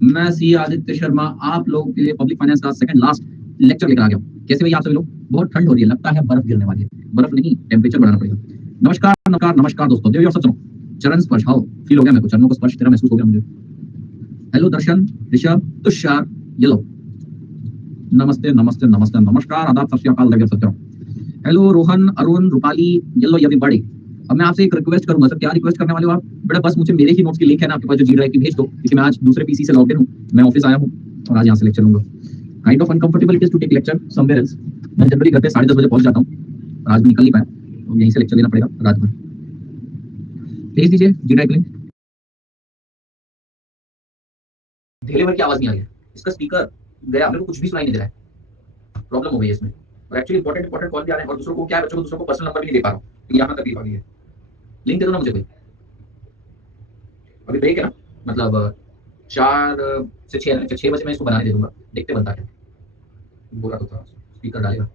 मैं सी आदित्य शर्मा आप लोगों के लिए पब्लिक फाइनेंस का सेकंड लास्ट लेक्चर लेकर आ गया हूँ। कैसे भैया आप सभी लोग? बहुत ठंड हो रही है, लगता है बर्फ गिरने वाली है। बर्फ नहीं, टेम्परेचर बढ़ाना पड़ेगा। नमस्कार नमस्कार नमस्कार दोस्तों, देव सब सुनो। चरण स्पर्श, हाउ फील हो गया मेरे को? चरणों का स्पर्श तेरा महसूस हो गया मुझे। हेलो दर्शन, ऋषभ, तुषार, ये लो। नमस्ते नमस्ते नमस्ते नमस्कार, आदाब, सत श्री अकाल, Satyam. Hello Rohan, Arun, Rupali, hello everybody. अब मैं आपसे एक रिक्वेस्ट करूंगा सर। क्या रिक्वेस्ट करने वाले हो आप? बेटा बस मुझे मेरे ही नोट्स की लिंक है ना आपके पास, जो जी ड्राइव की, भेज दो, क्योंकि मैं आज दूसरे पीसी से लॉग इन हूं। मैं ऑफिस आया हूं और आज यहां से लेक्चर लूंगा। Kind of uncomfortable it is to take lecture somewhere else. मैं जनरली घर पे 10:30 बजे पहुंच जाता हूं, और आज भी निकल नहीं पाया, तो यहीं से लेक्चर लेना पड़ेगा रात भर। भेज दीजिए जी ड्राइव लिंक। ढेले भर की आवाज नहीं आ रही है, इसका स्पीकर गया, मेरे को कुछ भी सुनाई नहीं दे रहा है। प्रॉब्लम हो गई है इसमें। और एक्चुअली इंपॉर्टेंट इंपॉर्टेंट कॉल भी आ रहे हैं, और दूसरों को क्या है, बच्चों को दूसरों को पर्सनल नंबर भी नहीं दे पा रहा हूँ, तो यहाँ तकलीफ आ गई है। लिंक दे दो ना मुझे कोई। अभी ब्रेक है ना, मतलब 4 से 6, 6 बजे मैं इसको बनाने दे दूंगा, देखते बनता क्या। बुरा तो था, स्पीकर डालेगा।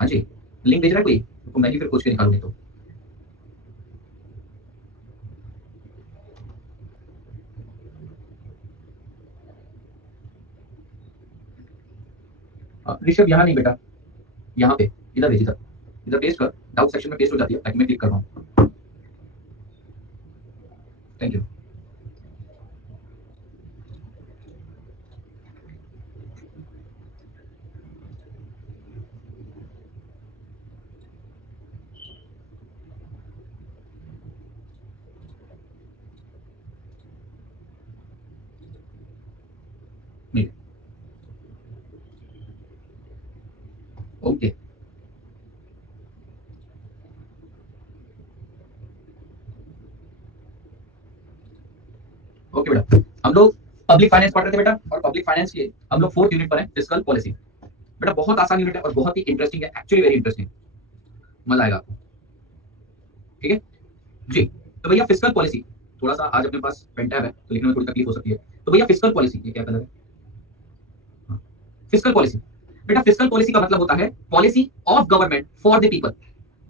हाँ जी, लिंक भेज रहा है कोई तो मैं ही फिर खोज के निकालूंगी। तो ऋषभ यहाँ नहीं बेटा, यहाँ पे, इधर भेज, इधर इधर पेस्ट कर, डाउट सेक्शन में पेस्ट हो जाती है, ताकि मैं क्लिक कर पाऊँ। Thank you. नहीं, ओके ओके बेटा। हम लोग पब्लिक फाइनेंस पढ़ रहे थे बेटा, और पब्लिक फाइनेंस के हम लोग 4th यूनिट पर है, फिस्कल पॉलिसी। बेटा बहुत आसान यूनिट है और बहुत ही इंटरेस्टिंग है, एक्चुअली वेरी इंटरेस्टिंग, मजा आएगा आपको। ठीक है जी। तो भैया फिस्कल पॉलिसी, थोड़ा सा आज अपने पास पेन टैब है तो लिखने में थोड़ी तकलीफ हो सकती है। तो भैया फिस्कल पॉलिसी, ये क्या कलर है? फिस्कल पॉलिसी, बेटा फिस्कल पॉलिसी का मतलब होता है policy of government for the people.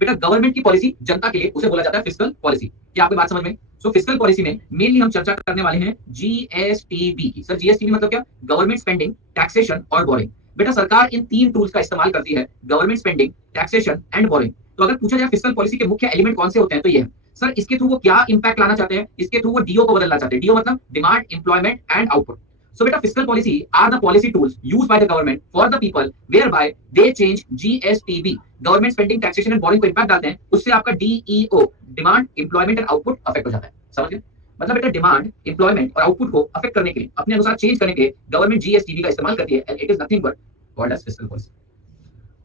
बेटा गवर्नमेंट की पॉलिसी जनता के लिए, उसे बोला जाता है फिस्कल पॉलिसी। क्या आपको बात समझ में? सो फिस्कल पॉलिसी में मेनली हम चर्चा करने वाले हैं जीएसटीबी की। सर जीएसटीबी मतलब क्या? गवर्नमेंट स्पेंडिंग, टैक्सेशन और बोरिंग। बेटा सरकार इन 3 टूल्स का इस्तेमाल करती है, government spending, taxation and boring. तो अगर पूछा जाए फिस्कल पॉलिसी के मुख्य एलिमेंट कौन से होते हैं, तो ये है सर। इसके थ्रू वो क्या इंपैक्ट लाना चाहते हैं? इसके थ्रू वो डीओ को बदलना चाहते हैं। डीओ मतलब demand, employment and output. So beta fiscal policy are the policy tools used by the government for the people whereby they change GSTB, government spending, taxation and boring को impact डालते हैं, उससे आपका DEO, demand, employment and output affect हो जाता है। समझ गए? मतलब बेटा डिमांड, एम्प्लॉयमेंट और आउटपुट को अफेक्ट करने के लिए, अपने अनुसार चेंज करने के लिए गवर्नमेंट जीएसटीबी का इस्तेमाल करती है, and it is nothing but called as fiscal policy.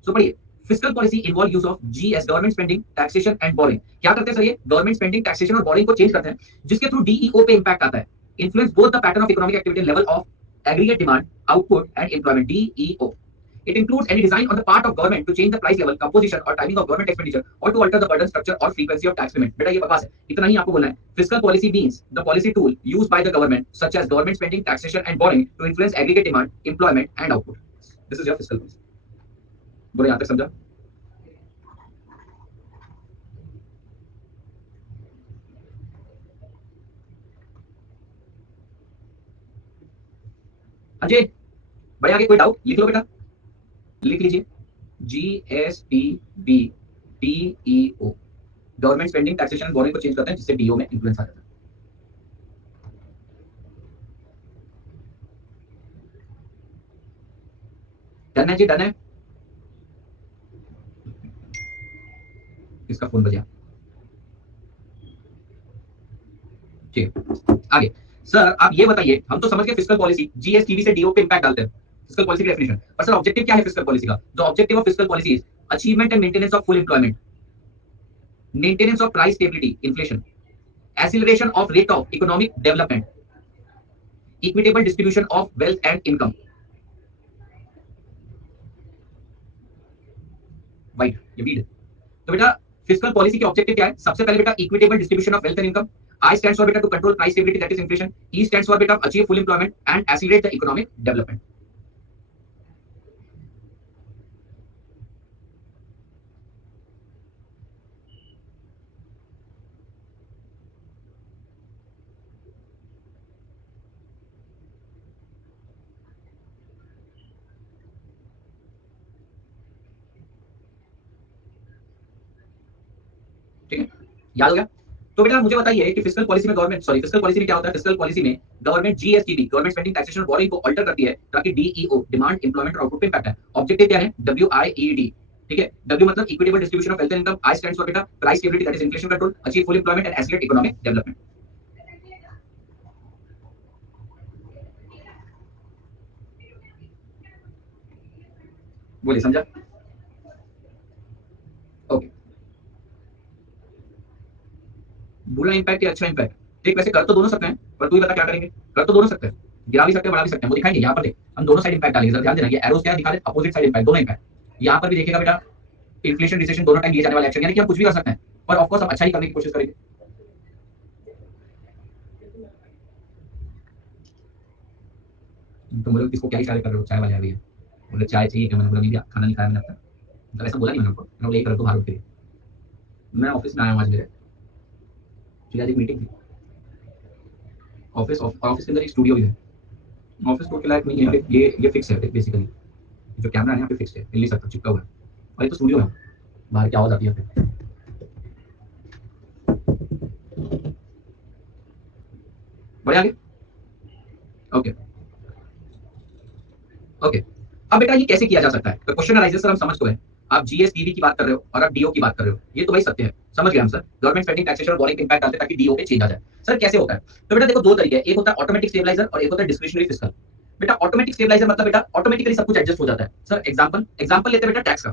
So पढ़िए, fiscal policy involve use of GS, government spending, taxation and borrowing. क्या करते हैं सर? ये गवर्नमेंट स्पेंडिंग, टैक्सेशन और बोरिंग को चेंज करते हैं, जिसके थ्रू डीईओ पे इंपैक्ट आता है। Influence both the pattern of economic activity, level of aggregate demand, output, and employment (DEO). It includes any design on the part of government to change the price level, composition, or timing of government expenditure, or to alter the burden structure or frequency of tax payment. बेटा ये बकवास है, इतना ही आपको बोलना है। Fiscal policy means the policy tool used by the government, such as government spending, taxation, and borrowing, to influence aggregate demand, employment, and output. This is your fiscal policy. बोलो यहाँ तक समझा? अजय, बड़े आगे कोई डाउट? लिख लो बेटा, लिख लीजिए। GSTB, DEO, government spending, taxation, boring को चेंज करते हैं, जिससे डीओ में इन्फ्लुएंस आ जाता है। डन है जी, डन है। किसका फोन बजा? ठीक, आगे। सर आप ये बताइए, हम तो समझ गए फिस्कल पॉलिसी जीएसटीवी से डीओ पे इंपैक्ट डालते हैं, फिस्कल पॉलिसी की डेफिनेशन। पर सर ऑब्जेक्टिव क्या है फिस्कल पॉलिसी का? The objective of fiscal policy is achievement and maintenance of full employment, maintenance of price stability, inflation, acceleration of rate of economic development, equitable distribution of wealth and income. White, ये weed. तो बेटा fiscal policy के objective क्या है? सबसे पहले बेटा equitable distribution of wealth and income. I stands for बेटा to control price stability, that is inflation. E stands for बेटा achieve full employment and accelerate the economic development. याद हो गया? तो बेटा मुझे बताइए कि फिस्कल पॉलिसी में फिस्कल पॉलिसी में क्या होता है? फिस्कल पॉलिसी में government GSTB, government spending taxation और बोरिंग को अल्टर करती है ताकि डीईओ, डिमांड, एम्प्लॉयमेंट और आउटपुट पे इम्पैक्ट है। ऑब्जेक्टिव क्या है? डब्ल्यूआईईडी, ठीक है? डब्ल्यू मतलब equitable distribution of wealth and income, I stands for बेटा price stability that is inflation control, achieve full employment and accelerate economic development. बोलिए, समझा? ओके, बुरा इम्पैक्ट या अच्छा इम्पैक्ट? देख वैसे कर तो दोनों सकते हैं, पर तू ही बता क्या करेंगे? कर तो दोनों सकते हैं, गिरा भी सकते हैं, बढ़ा भी सकते हैं। वो दिखाएंगे यहाँ पर, देख हम दोनों साइड इम्पैक्ट डालेंगे। जरा ध्यान देना, ये एरोस क्या दिखा दे, अपोजिट साइड इम्पैक्ट, दोनों इम्पैक्ट। यहाँ पर भी देखिएगा बेटा, इन्फ्लेशन रिसेशन दोनों टाइम लिए जाने वाले एक्शन, यानी कि हम कुछ भी कर सकते हैं, पर ऑफकोर्स हम अच्छा ही करने की कोशिश करेंगे। तो बोले किसको क्या इशारे कर रहे हो? चाय वाले आ गई है, बोले चाय चाहिए क्या? मैंने बोला नहीं, खाना नहीं खाया मैंने अब तक। मतलब ऐसा बोला नहीं मैंने उनको, मैंने बोला यही कर दो बाहर उठ के। मैं ऑफिस में आया हूँ आज मेरे, फिर आज एक मीटिंग थी ऑफिस, ऑफिस के अंदर एक स्टूडियो भी है। ऑफिस को के लायक नहीं है, ये फिक्स है बेसिकली, जो कैमरा है यहाँ पे फिक्स है, हिल नहीं सकता, चिपका हुआ है। और ये तो स्टूडियो है, बाहर क्या आवाज आती है फिर। बढ़िया आगे। ओके ओके, अब बेटा ये कैसे किया जा सकता है? तो क्वेश्चन अराइजेस, सर हम समझ तो गए, आप जीएसटीवी की बात कर रहे हो और आप डीओ की बात कर रहे हो, ये तो भाई सत्य है, समझ गए हम सर। गवर्नमेंट स्पेंडिंग टैक्सेशन और बोरिंग इम्पैक्ट डालते हैं ताकि डीओ पे चेंज आ जाए। सर कैसे होता है? तो बेटा देखो, दो तरीके हैं, एक होता है ऑटोमेटिक स्टेबलाइजर और एक होता है डिस्क्रिशनरी फिस्कल। बेटा ऑटोमेटिक स्टेबलाइजर मतलब बेटा ऑटोमेटिकली सब कुछ एडजस्ट हो जाता है। सर एग्जांपल लेते हैं बेटा टैक्स का।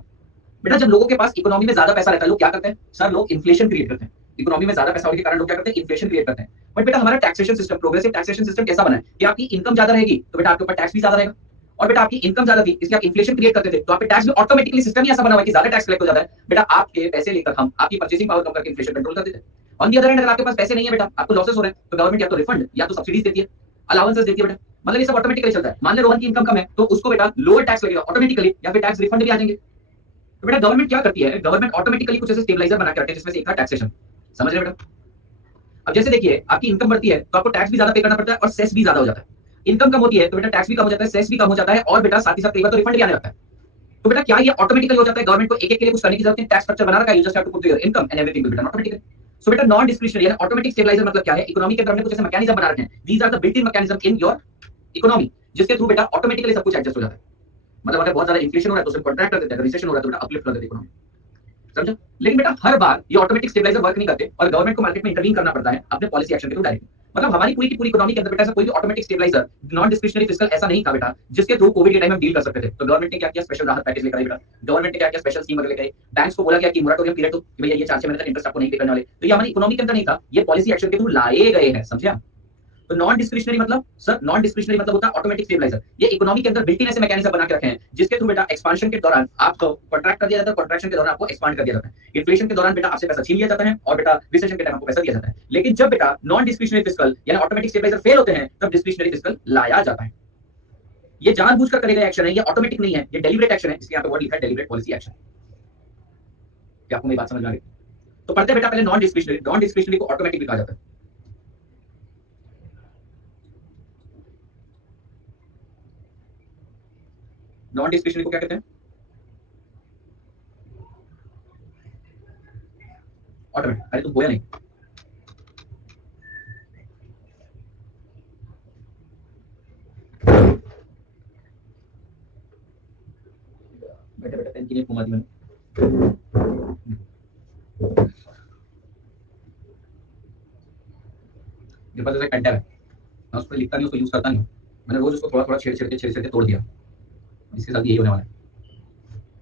बेटा जब लोगों के पास इकोनॉमी में ज्यादा पैसा रहता है, लोग क्या करते हैं सर? लोग इन्फ्लेशन क्रिएट करते हैं। इकोनॉमी में ज्यादा पैसा होने के कारण लोग क्या करते हैं? इन्फ्लेशन क्रिएट करते हैं। बट बेटा हमारा taxation system, progressive taxation system कैसा बना है कि आपकी इनकम ज्यादा रहेगी तो बेटा आपके ऊपर टैक्स भी ज्यादा रहेगा। और बेटा आपकी इनकम ज्यादा थी, इसलिए आप इन्फ्लेशन क्रिएट करते थे, तो आपके टैक्स भी ऑटोमेटिकली, सिस्टम ही ऐसा बना हुआ है कि ज्यादा टैक्स कलेक्ट हो जाता है। बेटा आपके पैसे लेकर हम आपकी परचेसिंग पावर कम करके इन्फ्लेशन कंट्रोल कर देते हैं। ऑन दी अदर हैंड, अगर आपके पास पैसे नहीं है बेटा, आपको लॉसेस हो रहे हैं, तो गवर्नमेंट या तो रिफंड या तो सब्सिडीज देती है, अलाउंसेस देती है बेटा। मतलब ये सब ऑटोमेटिकली चलता है। मान ले रोहन की इनकम कम है, तो उसको बेटा लोअर टैक्स लगेगा ऑटोमेटिकली, या फिर टैक्स रिफंड भी आ जाएंगे। तो बेटा गवर्नमेंट क्या करती है? गवर्नमेंट ऑटोमेटिकली कुछ ऐसे स्टेबलाइजर बना के रखते हैं, जिसमें से एक था टैक्सेशन। समझ रहे बेटा? अब जैसे देखिए, आपकी इनकम बढ़ती है तो आपको टैक्स भी ज्यादा पे करना पड़ता है और सेस भी ज्यादा हो जाता है। इनकम कम होती है तो बेटा टैक्स भी कम हो जाता है, सेस भी कम हो जाता है, और बेटा साथ ही साथ कई बार तो रिफंड भी आने लगता है। तो बेटा क्या ये ऑटोमेटिकली हो जाता है? गवर्नमेंट को एक एक के लिए कुछ करने की जरूरत नहीं, टैक्स स्ट्रक्चर बना रखा है, you just have to put your income and everything will be done automatically. So बेटा नॉन डिस्क्रिशनरी यानी ऑटोमेटिक स्टेबलाइजर मतलब क्या है? इकोनॉमी के अंदर हमने कुछ ऐसे मैकेनिज्म बना रखे हैं, these are the built in mechanism in your economy, जिसके थ्रू बेटा ऑटोमेटिकली सब कुछ एडजस्ट हो जाता है। मतलब अगर बहुत ज्यादा इन्फ्लेशन हो रहा है तो उसे कॉन्ट्रैक्ट कर देते हैं, अगर रिसेशन हो रहा है तो बेटा अपलिफ्ट कर देते हैं इकोनॉमी। समझा? लेकिन बेटा हर बार ये ऑटोमेटिक स्टेबलाइजर वर्क नहीं करते और गवर्नमेंट को मार्केट में इंटरवीन करना पड़ता है अपने पॉलिसी एक्शन के थ्रू डायरेक्ट। मतलब हमारी पूरी की पूरी इकोनॉमी के अंदर बेटा ऐसा कोई भी automatic stabiliser, non discretionary fiscal ऐसा नहीं था बेटा, जिसके थ्रू कोविड के टाइम में डील कर सकते थे। तो गवर्नमेंट ने क्या किया? स्पेशल राहत पैकेज लेकर आई बेटा। गवर्नमेंट ने क्या किया? स्पेशल स्कीम वगैरह लेकर आई। बैंक्स को बोला गया कि मोरेटोरियम पीरियड, तो भैया ये 4-6 महीने तक इंटरेस्ट आपको नहीं पे करने वाले। तो ये हमारी इकोनॉमी के अंदर नहीं था, ये पॉलिसी एक्शन के थ्रू लाए गए हैं। समझे आप? तो नॉन डिस्क्रिशनरी मतलब सर, नॉन डिस्क्रिशनरी मतलब होता है ऑटोमेटिक स्टेबलाइजर। ये इकोनॉमी के अंदर बिल्ट इन ऐसे मैकेनिज्म बना के रखे हैं, जिसके थ्रू बेटा एक्सपांशन के दौरान आपको कॉन्ट्रैक्ट कर दिया जाता है, कॉन्ट्रैक्शन के दौरान आपको एक्सपांड कर दिया जाता है, इन्फ्लेशन के दौरान बेटा आपसे पैसा छीन लिया जाता है, और बेटा रिसेशन के टाइम आपको पैसा दिया जाता है। लेकिन जब बेटा नॉन डिस्क्रिशनरी फिस्कल यानी ऑटोमेटिक स्टेबलाइजर फेल होते हैं, तब डिस्क्रिशनरी फिस्कल लाया जाता है। ये जानबूझकर करेगा एक्शन है, ये ऑटोमेटिक नहीं है, ये डेलिब्रेट एक्शन है, इसलिए यहाँ पे वर्ड लिखा है डेलिब्रेट पॉलिसी एक्शन। क्या आपको मेरी बात समझ में आ गई? तो पढ़ते बेटा पहले नॉन डिस्क्रिशनरी, नॉन डिस्क्रिशनरी को ऑटोमेटिक लिखा जाता है। नॉन डिस्क्रिशनरी को क्या कहते हैं? ऑटोमेटिक। अरे तुम बोया नहीं। बेटा बेटा पेन की नहीं घुमा दी मैंने। मेरे पास ऐसा पेन टैब है, मैं उस पर लिखता नहीं, उसको यूज करता नहीं। मैंने रोज उसको थोड़ा थोड़ा छेड़ छेड़ के तोड़ दिया। इसके साथ यही होने वाला है,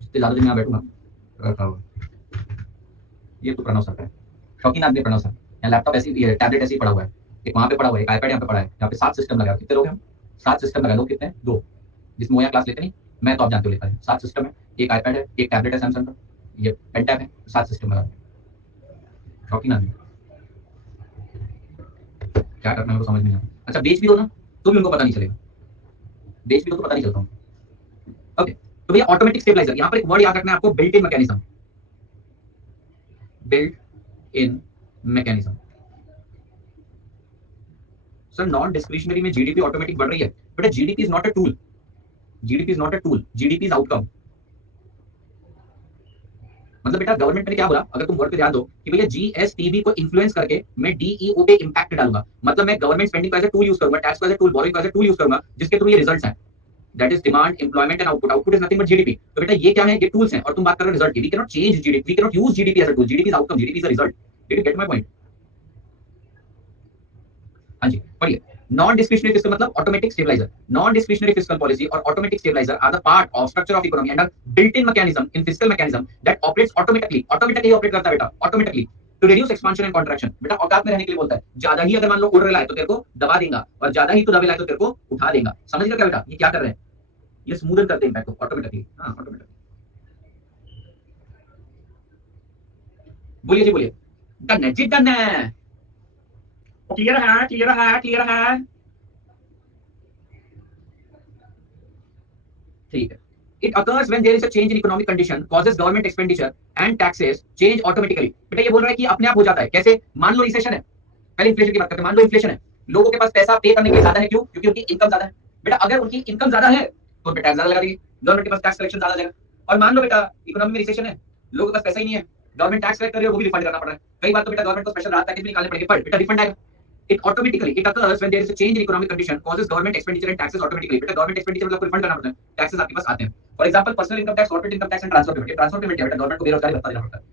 जितने ज्यादा दिन यहाँ बैठूंगा रखा हुआ। ये तो प्रणव सर का है, शौकीन आदमी प्रणव सर। यहाँ लैपटॉप ऐसे ही, टैबलेट ऐसे ही पड़ा हुआ है, एक वहाँ पे पड़ा हुआ है, एक आईपैड यहाँ पे पड़ा है, यहाँ पे 7 सिस्टम लगा है। कितने लोग हैं हम? 7 सिस्टम लगा। लोग कितने हैं? 2। जिसमें वो यहाँ क्लास लेते नहीं, मैं तो आप जानते हो लेता है। 7 सिस्टम है, एक आईपैड है, एक टैबलेट है सैमसंग का, ये पेन टैब है, 7 सिस्टम लगा है। शौकीन आदमी, क्या करना है वो समझ नहीं आता। अच्छा बेच भी दो ना तो भी उनको पता नहीं चलेगा, बेच भी दो तो पता नहीं चलता। ओके, तो भैया ऑटोमेटिक स्टेबलाइजर, यहाँ पर एक वर्ड याद रखना है आपको, built in mechanism. Built in mechanism. Sir non discretionary में जीडीपी ऑटोमेटिक बढ़ रही है, बेटा GDP is not a tool, GDP is not a tool, GDP is outcome. मतलब बेटा गवर्नमेंट ने क्या बोला, अगर तुम वर्ड पे ध्यान दो कि भैया जीएसटीबी को इन्फ्लुएंस करके मैं डीईओ पे इंपैक्ट डालूंगा, मतलब मैं गवर्नमेंट स्पेंडिंग को एज अ टूल यूज करूंगा, टैक्स को एज अ टूल, बोरिंग को एज अ टूल यूज करूंगा, जिसके थ्रू ये रिजल्ट्स हैं। That is demand, employment and output. Output is nothing but GDP. तो बेटा ये क्या है, ये टूल्स हैं और तुम बात कर रहे हो रिजल्ट की। We can not change GDP, we can not use GDP as a tool. GDP is outcome, GDP is a result. Did you get my point? हाँ जी पढ़िए। नॉन डिस्क्रिशनरी फिस्कल मतलब automatic stabiliser. Non discretionary fiscal policy और automatic stabiliser are the part of structure of economy and are built in mechanism in fiscal mechanism that operates automatically. Automatically operate करता है बेटा, automatically to reduce expansion and contraction. बेटा औकात में रहने के लिए बोलता है। ज्यादा ही अगर मान लो उड़ रहा है तो तेरे को दबा देगा, और ज्यादा ही तो दबेला है तो तेरे को उठा देगा। समझ गया क्या बेटा? ये क्या कर रहे हैं, ये स्मूदन करते हैं इम्पैक्ट को ऑटोमेटिकली। हाँ ऑटोमेटिकली। बोलिए जी बोलिए। डन है जी, डन है। क्लियर है, क्लियर है, क्लियर है। ठीक है। It occurs when there is a change in economic condition, causes government expenditure and taxes change automatically। बेटा ये बोल रहा है कि अपने आप हो जाता है। कैसे? मान लो रिसेशन है, पहले इन्फ्लेशन की बात करते हैं। मान लो इन्फ्लेशन है, लोगों के पास पैसा पे करने के लिए ज्यादा है। क्यों? क्योंकि उनकी इनकम ज्यादा है। बेटा अगर उनकी इनकम ज्यादा है तो टैक्स ज्यादा लगा देगी, गवर्नमेंट के पास टैक्स कलेक्शन ज्यादा जाएगा। और मान लो बेटा इकोनॉमी में रिसेशन है, लोगों के पास पैसा ही नहीं है, गवर्नमेंट टैक्स कलेक्ट कर रही है, वो भी रिफंड करना पड़ रहा है। कई बार तो बेटा गवर्नमेंट को स्पेशल राहत पैकेज भी निकालने पड़ेंगे, पर बेटा रिफंड आएगा। It automatically it occurs when there is a change in economic condition, causes government expenditure and taxes automatically। बेटा गवर्नमेंट एक्सपेंडिचर मतलब रिफंड करना पड़ता है, टैक्सेस आपके पास आते हैं। For example personal income tax, corporate income tax and transfer payment. Transfer payment क्या बेटा? गवर्नमेंट को बेरोजगारी भत्ता देना पड़ता है।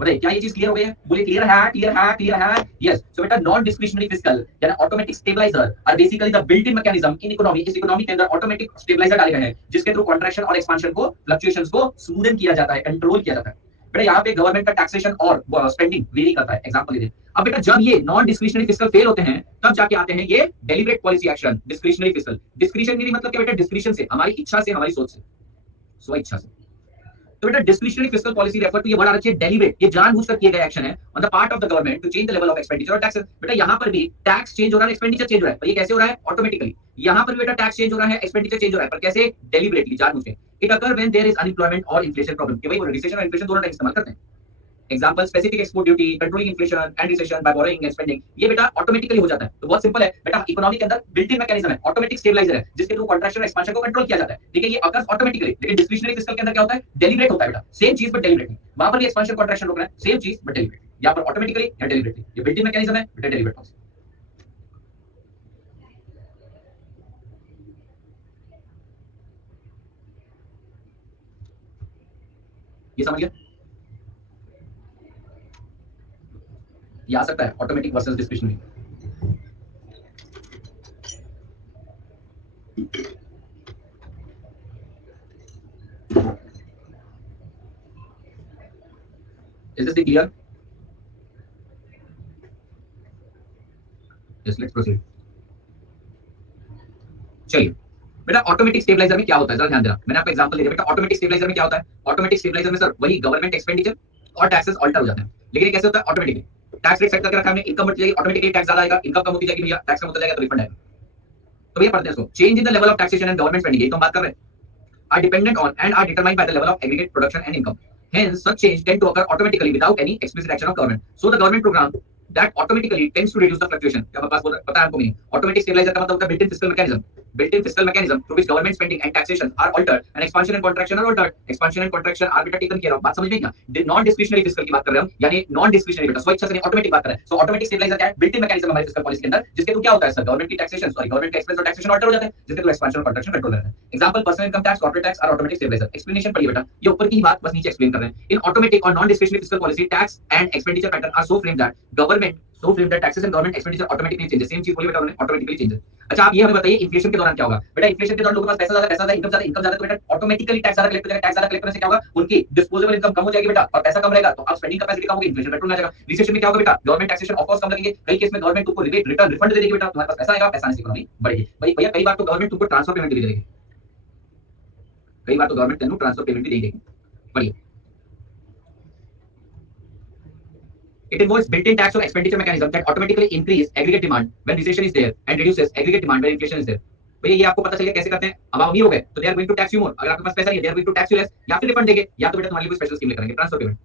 बताइए क्या ये चीज क्लियर हो गई है? बोलिए क्लियर है, क्लियर है, क्लियर है। यस। सो बेटा नॉन डिस्क्रिशनरी फिस्कल यानी automatic stabiliser are basically the built in mechanism in economy. इस इकोनॉमी के अंदर ऑटोमेटिक स्टेबलाइजर डाले गए हैं, जिसके थ्रू कॉन्ट्रैक्शन और एक्सपांशन को, फ्लक्चुएशंस को स्मूदन किया जाता है, कंट्रोल किया जाता है। बेटा यहाँ पे गवर्नमेंट का टैक्सेशन और स्पेंडिंग वेरी करता है। एग्जांपल ले लें। अब बेटा जब ये नॉन डिस्क्रिशनरी फिस्कल फेल होते हैं, तब जाके आते हैं ये deliberate policy action, discretionary fiscal. Discretionary मतलब क्या बेटा? डिस्क्रिशन से, हमारी इच्छा से, हमारी सोच से, स्व इच्छा से। तो बेटा discretionary fiscal policy refer to, ये वर्ड आना चाहिए डेलिब्रेट, ये जानबूझकर किए गए एक्शन है on the part of the government to change the level of expenditure और टैक्सेस। बेटा यहाँ पर भी टैक्स चेंज हो रहा है, एक्सपेंडिचर चेंज हो रहा है, पर ये कैसे हो रहा है? ऑटोमेटिकली। यहाँ पर भी बेटा टैक्स चेंज हो रहा है, एक्सपेंडिचर चेंज हो रहा है, पर कैसे? डेलिब्रेटली, जानबूझकर। It occur when there is unemployment और इन्फ्लेशन प्रॉब्लम। कि भाई रिसेशन और इन्फ्लेशन दोनों टाइम इस्तेमाल करते हैं। Example specific export duty, controlling inflation and recession by borrowing and spending. ये बेटा ऑटोमेटिकली हो जाता है। तो बहुत सिंपल है बेटा, इकोनॉमी के अंदर बिल्ट इन मैकेनिज्म है, ऑटोमेटिक स्टेबलाइजर है, जिसके थ्रू कॉन्ट्रैक्शन और एक्सपेंशन को कंट्रोल किया जाता है। ठीक है, ये अकर्स ऑटोमेटिकली। लेकिन डिस्क्रिशनरी फिस्कल के अंदर क्या होता है? डेलिब्रेट होता है बेटा। सेम चीज बट डेलिब्रेटली। वहां पर भी एक्सपेंशन कॉन्ट्रैक्शन रोक रहा है, सेम चीज बट डेलिब्रेटली। यहां पर ऑटोमेटिकली या डेलिब्रेटली। ये बिल्ट इन मैकेनिज्म है, बेटा डेलिब्रेट पॉलिसी। ये समझ गया? ये आ सकता है automatic versus discretionary. Is this clear? Yes, let's proceed. चलिए बेटा ऑटोमेटिक स्टेबलाइजर में क्या होता है जरा ध्यान देना। मैंने आपको एग्जांपल दे दिया बेटा। ऑटोमेटिक स्टेबलाइजर में क्या होता है? ऑटोमेटिक स्टेबलाइजर में सर वही गवर्नमेंट एक्सपेंडिचर और टैक्सेस ऑल्टर हो जाते हैं। लेकिन ये कैसे होता है? ऑटोमेटिकली। टैक्स रेट सेट करके रखा है, इनकम बढ़ती जाएगी, ऑटोमेटिकली टैक्स ज्यादा आएगा, इनकम कम होती जाएगी भैया, टैक्स कम होता जाएगा तो रिफंड आएगा। तो ये पढ़ते हैं इसको। Change in the level of taxation and government spending, ये तो हम बात कर रहे हैं, are dependent on and are determined by the level of aggregate production and income. Hence, such change tend to occur automatically without any explicit action of government. So, the government program that automatically tends to reduce the fluctuation. क्या पास पता है आपको meaning? Automatic stabiliser का मतलब होता है built-in fiscal mechanism. Built-in fiscal mechanism through which government spending and taxation are altered and expansion and contraction are altered. Expansion and contraction are बेटा taken care of. बात समझ में क्या? नॉन डिस्क्रिशनरी फिस्कल की बात कर रहे हैं हम, यानी नॉन डिस्क्रिशनरी बेटा स्व इच्छा से नहीं, ऑटोमेटिक बात कर रहे हैं। सो ऑटोमेटिक स्टेबलाइजर क्या है? built-in mechanism हमारे फिस्कल पॉलिसी के अंदर, जिसके थ्रू क्या होता है सर? गवर्नमेंट की टैक्सेशन, सॉरी गवर्नमेंट के एक्सपेंस और टैक्सेशन ऑल्टर हो जाते हैं, जिसके थ्रू एक्सपेंशन और contraction कंट्रोल रहता है। Example personal income tax, corporate tax are automatic stabiliser. Explanation पढ़िए बेटा, ये ऊपर की ही बात बस नीचे एक्सप्लेन कर रहे हैं। इन ऑटोमेटिक और non discretionary fiscal policy tax and expenditure pattern are so framed that government so frame that taxes and government expenditure automatically changes। Same चीज बोली बेटा उन्होंने, ऑटोमेटिकली चेंजेस। अच्छा आप ये हमें बताइए इन्फ्लेशन के दौरान क्या होगा? बेटा इन्फ्लेशन के दौरान लोगों के पास पैसा ज्यादा, इनकम ज्यादा, तो बेटा ऑटोमेटिकली टैक्स ज्यादा कलेक्ट हो जाएगा। टैक्स ज्यादा कलेक्ट करने से क्या होगा? उनकी डिस्पोजेबल इनकम कम हो जाएगी बेटा, और पैसा कम रहेगा तो अब स्पेंडिंग कैपेसिटी कम होगी, इन्फ्लेशन कंट्रोल में आ जाएगा। रिसेशन में क्या होगा बेटा? गवर्नमेंट टैक्सेशन ऑफ कोर्स कम लगेंगे, कई केस में गवर्नमेंट तुमको रिबेट रिटर्न रिफंड दे देगी बेटा, तुम्हारे पास पैसा आएगा, पैसा आने से इकोनॉमी बढ़ेगी। भाई भैया कई बार तो गवर्नमेंट तुमको ट्रांसफर पेमेंट भी दे देगी, कई बार तो गवर्नमेंट तेनू ट्रांसफर पेमेंट भी दे देगी। बढ़िया। It involves built-in tax or expenditure mechanism that automatically increase aggregate demand when recession is there and reduces aggregate demand when inflation is there। भैया ये आपको पता चल गया कैसे करते हैं? अब आप अमीर हो गए तो they are going to tax you more, अगर आपके पास पैसा नहीं है they are going to tax you less, या फिर रिफंड देंगे, या तो बेटा तुम्हारे लिए कोई स्पेशल स्कीम लेकर आएंगे, transfer payment.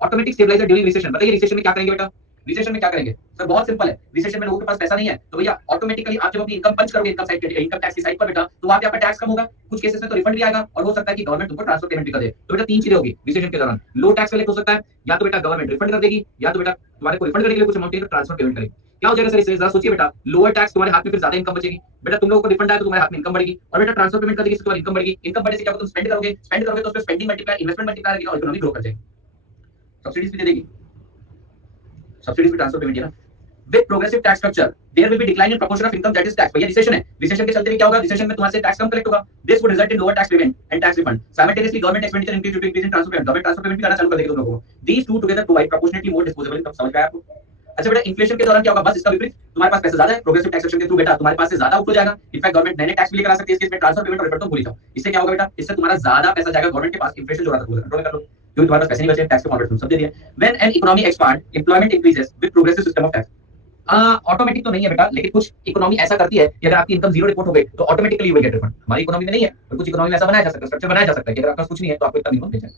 Automatic stabiliser during recession, बताइए रिसेशन में क्या करेंगे बेटा? रिसेशन में क्या करेंगे सर? बहुत सिंपल है, रिसेशन में लोगों के पास पैसा नहीं है तो भैया ऑटोमेटिकली आप जब अपनी इनकम पंच करोगे इनकम साइड इनकम टैक्स की साइड पर बेटा, तो वहां पे आपका टैक्स कम होगा, कुछ केसेस में तो रिफंड भी आएगा और हो सकता है कि गवर्नमेंट तुमको ट्रांसफर पेमेंट भी कर दे। तो बेटा तीन चीजें होगी रिसेशन के दौरान, लो टैक्स कलेक्ट हो सकता है, या तो बेटा गवर्नमेंट रिफंड कर देगी, या तो बेटा तुम्हारे को रिफंड करने के लिए कुछ अमाउंट चाहिए तो ट्रांसफर पेमेंट करेगी। क्या हो जाएगा सर इससे? जरा सोचिए बेटा, लोअर टैक्स तुम्हारे हाथ में फिर ज्यादा इनकम बचेगी, बेटा तुम लोगों को रिफंड आए तो तुम्हारे हाथ में इनकम बढ़ेगी, और बेटा ट्रांसफर पेमेंट कर देगी तो इनकम बढ़ेगी, इनकम बढ़ने से क्या होगा, तुम स्पेंड करोगे तो उसमें स्पेंडिंग मल्टीप्लाई इन्वेस्टमेंट मल्टीप्लाई रहेगी और इकोनॉमी ग्रो कर जाएगी। सब्सिडीज भी दे देगी, सब्सिडीज भी ट्रांसफर पेमेंट है ना। With progressive tax structure there will be decline in proportion of income that is tax. भैया रिसेशन है, रिसेशन के चलते भी क्या होगा, रिसेशन में तुम्हारे से टैक्स कम कलेक्ट होगा, this would result in lower tax payment and tax refund. Simultaneously government expenditure increase to increase in transfer payment, government transfer payment भी करना चालू कर देगी तुम लोगों को। These two together provide proportionately more disposable income. समझ में आया आपको? अच्छा बेटा इन्फ्लेशन के दौरान क्या होगा, बस इसका विपरीत, तुम्हारे पास पैसा ज्यादा है, प्रोग्रेसिव टैक्सेशन के थ्रू बेटा तुम्हारे पास से ज्यादा आउट हो जाएगा। इनफैक्ट गवर्नमेंट नए टैक्स भी लेकर आ सकती है, इसके ट्रांसफर पेमेंट और रिफंड तो भूल जाओ। इससे क्या होगा बेटा, इससे तुम्हारा ज्यादा पैसा जाएगा गवर्नमेंट के पास, इन्फ्लेशन जो रहा था कंट्रोल कर लो, क्योंकि तुम्हारे पास पैसे नहीं बचे, टैक्स के फॉर्मेट तुम सब दे दिए। When an economy expand employment increases with progressive system of tax. Automatic तो नहीं है बेटा, लेकिन कुछ इकोनॉमी ऐसा करती है कि अगर आपकी इनकम जीरो रिपोर्ट हो गई तो automatically you will get refund. हमारी इकोनॉमी में नहीं है, पर कुछ इकोनॉमी में ऐसा बनाया जा सकता है, स्ट्रक्चर बनाया जा सकता है कि अगर आपका कुछ नहीं है तो आपको इतना इनकम भेजा।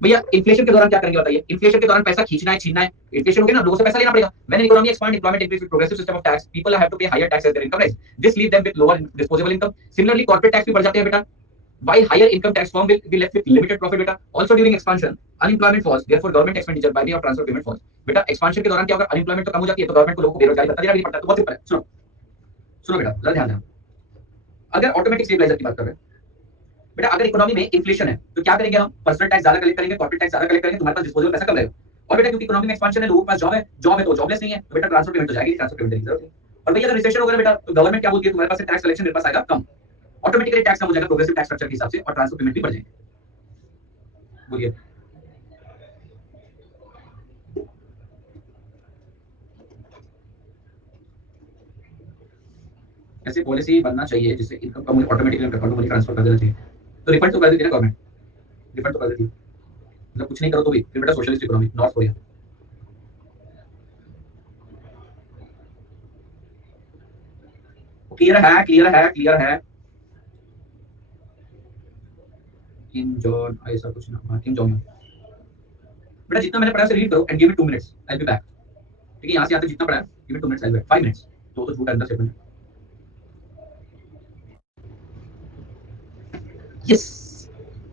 भैया इन्फ्लेशन के दौरान क्या करेंगे बताइए? इन्फ्लेशन के दौरान पैसा खींचना है, छीनना है, इन्फ्लेशन हो गया ना, लोगों से पैसा लेना पड़ेगा। When economy expand employment increase with progressive system of tax people have to pay higher tax as their income rise, this leave them with lower disposable income. Similarly corporate tax भी बढ़ जाते हैं बेटा, while higher income tax firm will be left with limited profit beta. Also during expansion unemployment falls, therefore government expenditure by way of transfer payment falls. बेटा expansion के दौरान क्या होगा, अनएम्प्लॉयमेंट तो कम हो जाती है तो गवर्नमेंट को लोगों को बेरोजगारी भत्ता देना भी पड़ता है। तो बहुत सिंपल है, सुनो सुनो बेटा जरा ध्यान देना। अगर ऑटोमेटिक स्टेबलाइजर की बात कर रहे हैं बेटा, अगर इकोनॉमी में इन्फ्लेशन है तो क्या करेंगे हम, पर्सनल टैक्स ज्यादा कलेक्ट करेंगे, कॉर्पोरेट टैक्स ज्यादा कलेक्ट करेंगे, तुम्हारे पास डिस्पोजेबल पैसा कम रहेगा। और बेटा क्योंकि इकोनॉमी में एक्सपेंशन है, लोगों के पास जॉब है तो जॉबलेस नहीं है, तो बेटा ट्रांसफर पेमेंट हो जाएगी, ट्रांसफर पेमेंट की जरूरत है। और भैया अगर रिसेशन होगा बेटा तो गवर्नमेंट क्या बोलती है, तुम्हारे पास टैक्स कलेक्शन मेरे पास आएगा कम, ऑटोमेटिकली टैक्स कम हो जाएगा प्रोग्रेसिव टैक्स स्ट्रक्चर के हिसाब से, और ट्रांसफर पेमेंट भी बढ़ जाएगी। बोलिए ऐसी पॉलिसी बनना चाहिए जिससे इनकम का मुझे ऑटोमेटिकली अकाउंट में मनी ट्रांसफर कर देना चाहिए। तो रिफंड तो कर देती है ना गवर्नमेंट, रिफंड तो कर देती है, मतलब कुछ नहीं करो तो भी फिर बेटा socialist economy north Korea. Clear है, क्लियर है, क्लियर है। किम जॉन ऐसा कुछ ना, किम जॉन बेटा जितना मैंने पढ़ा उसे रीड करो and give it 2 minutes, I will be back. ठीक है, यहां से यहां तक जितना पढ़ा है give it 2 minutes, I will back 5 minutes. तो झूठ अंदर से यस।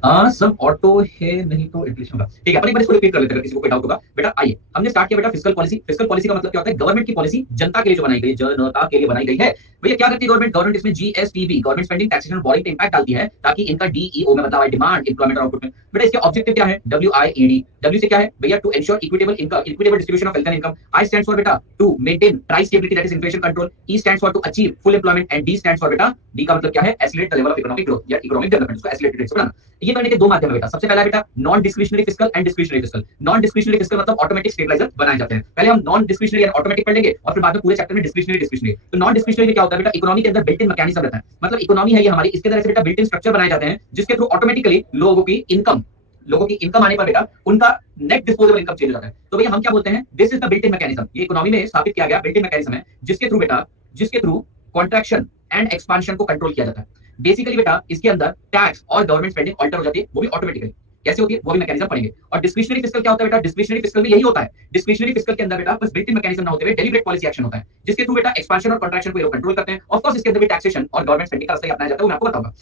हाँ सब ऑटो है, नहीं तो इन्फ्लेशन होगा। ठीक है, अपन एक बार इसको रिपीट कर लेते हैं अगर किसी को कोई डाउट होगा। बेटा आइए हमने स्टार्ट किया बेटा फिस्कल पॉलिसी। फिस्कल पॉलिसी का मतलब क्या होता है, गवर्नमेंट की पॉलिसी जनता के लिए जो बनाई गई है, जनता के लिए बनाई गई है। भैया क्या करती है गवर्नमेंट, गवर्नमेंट इसमें जीएसटीवी गवर्नमेंट स्पेंडिंग टैक्सेशन और बोरिंग पे इंपैक्ट डालती है ताकि इनका डीईओ में बदलाव आए, डिमांड एम्प्लॉयमेंट और आउटपुट में। बेटा इसके ऑब्जेक्टिव क्या है, डब्ल्यूआईईडी, डब्ल्यू से क्या है भैया, to ensure equitable income, equitable distribution of wealth and income. I stands for बेटा to maintain price stability that is inflation control. E stands for to achieve full employment and D stands for बेटा, D का मतलब क्या है, accelerate the level of economic growth या economic development, उसको accelerated rate से बनाना। ये करने के दो माध्यम है बेटा। सबसे पहला है बेटा non discretionary fiscal and discretionary fiscal. Non discretionary fiscal मतलब ऑटोमेटिक स्टेबलाइजर बनाए जाते हैं। पहले हम नॉन डिस्क्रिशनरी यानी ऑटोमेटिक पढ़ लेंगे और फिर बाद में पूरे चैप्टर में डिस्क्रिशनरी डिस्क्रिशनरी। तो नॉन डिस्क्रिशनरी में क्या होता है बेटा, इकोनॉमी के अंदर बिल्ट इन मैकेनिज्म रहता है, मतलब इकोनॉमी है ये हमारी, इसके अंदर ऐसे बेटा बिल्ट इन स्ट्रक्चर बनाए जाते हैं जिसके थ्रू ऑटोमेटिकली लोगों की इनकम आने पर बेटा उनका नेट डिस्पोजेबल इनकम चेंज हो जाता है। तो भैया हम क्या बोलते हैं, this is the built in mechanism. ये इकोनॉमी में स्थापित किया गया बिल्ट इन मैकेनिज्म है जिसके थ्रू बेटा, जिसके थ्रू कॉन्ट्रैक्शन एंड एक्सपांशन को कंट्रोल किया जाता है। बेसिकली बेटा इसके अंदर टैक्स और गवर्नमेंट स्पेंडिंग ऑल्टर हो जाती है, वो भी ऑटोमेटिकली। कैसे होती है वो भी मैकेनिज्म पढ़ेंगे। और डिस्क्रिशनरी फिस्कल क्या होता है बेटा, डिस्क्रिशनरी फिस्कल में यही होता है। डिस्क्रिशनरी फिस्कल के अंदर बेटा बस बिल्ट इन मैकेनिज्म ना होते हुए डेलिब्रेट पॉलिसी एक्शन होता है जिसके थ्रू बेटा एक्सपांशन और कॉन्ट्रैक्शन को ये कंट्रोल करते हैं। ऑफ कोर्स इसके अंदर भी टैक्सेशन और गवर्नमेंट स्पेंडिंग का रास्ता अपनाया जाता है, वो मैं आपको बताऊंगा।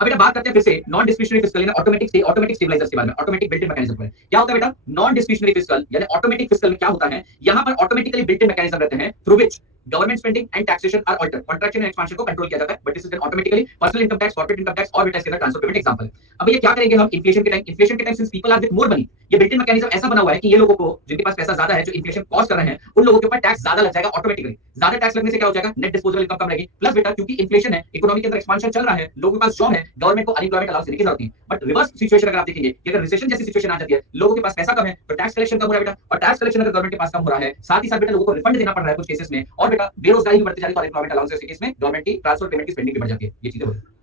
अब बेटा बात करते हैं फिर से नॉन डिस्क्रिशनरी फिस्कल यानी ऑटोमेटिक स्टेबलाइजर्स के बारे में, ऑटोमेटिक बिल्ट इन मैकेनिज्म पर। क्या होता है बेटा नॉन डिस्क्रिशनरी फिस्कल यानी ऑटोमेटिक फिस्कल में क्या होता है, यहां पर ऑटोमेटिकली बिल्ट इन मैकेनिज्म रहते हैं through which government spending and taxation are altered, contraction and expansion को कंट्रोल किया जाता है, but this is done automatically. Personal income tax, corporate income tax और बेटा इसके अंदर ट्रांसफर पेमेंट एग्जांपल है। अब ये क्या करेंगे हम इन्फ्लेशन के time, since people are with more money, ये बिल्ट इन मैकेनिज्म ऐसा बना हुआ है कि ये लोगों को जिनके पास पैसा ज्यादा है, जो इन्फ्लेशन कॉज कर रहे हैं, उन लोगों के ऊपर टैक्स ज्यादा लग जाएगा ऑटोमेटिकली। ज्यादा टैक्स लगने से क्या हो जाएगा, नेट डिस्पोजेबल इनकम कम रहेगी। प्लस बेटा क्योंकि इन्फ्लेशन है, इकोनॉमी के अंदर एक्सपांशन चल रहा है, लोगों के पास जॉब है, गवर्नमेंट को अनएम्प्लॉयमेंट अलाउंस देने की जरूरत नहीं। बट रिवर्स सिचुएशन अगर आप देखेंगे कि अगर रिसेशन जैसी सिचुएशन आ जाती है, लोगों के पास पैसा कम है तो टैक्स कलेक्शन कम हो रहा है बेटा, और टैक्स कलेक्शन अगर गवर्नमेंट के पास कम हो रहा है, साथ ही साथ बेटा लोगों को रिफंड देना पड़ रहा है कुछ केसेस में, और बेटा बेरोजगारी भी बढ़ती जा रही है, तो अनएम्प्लॉयमेंट अलाउंस के केस में गवर्नमेंट की ट्रांसफर पेमेंट की स्पेंडिंग भी बढ़ जाती है। ये चीजें होती है।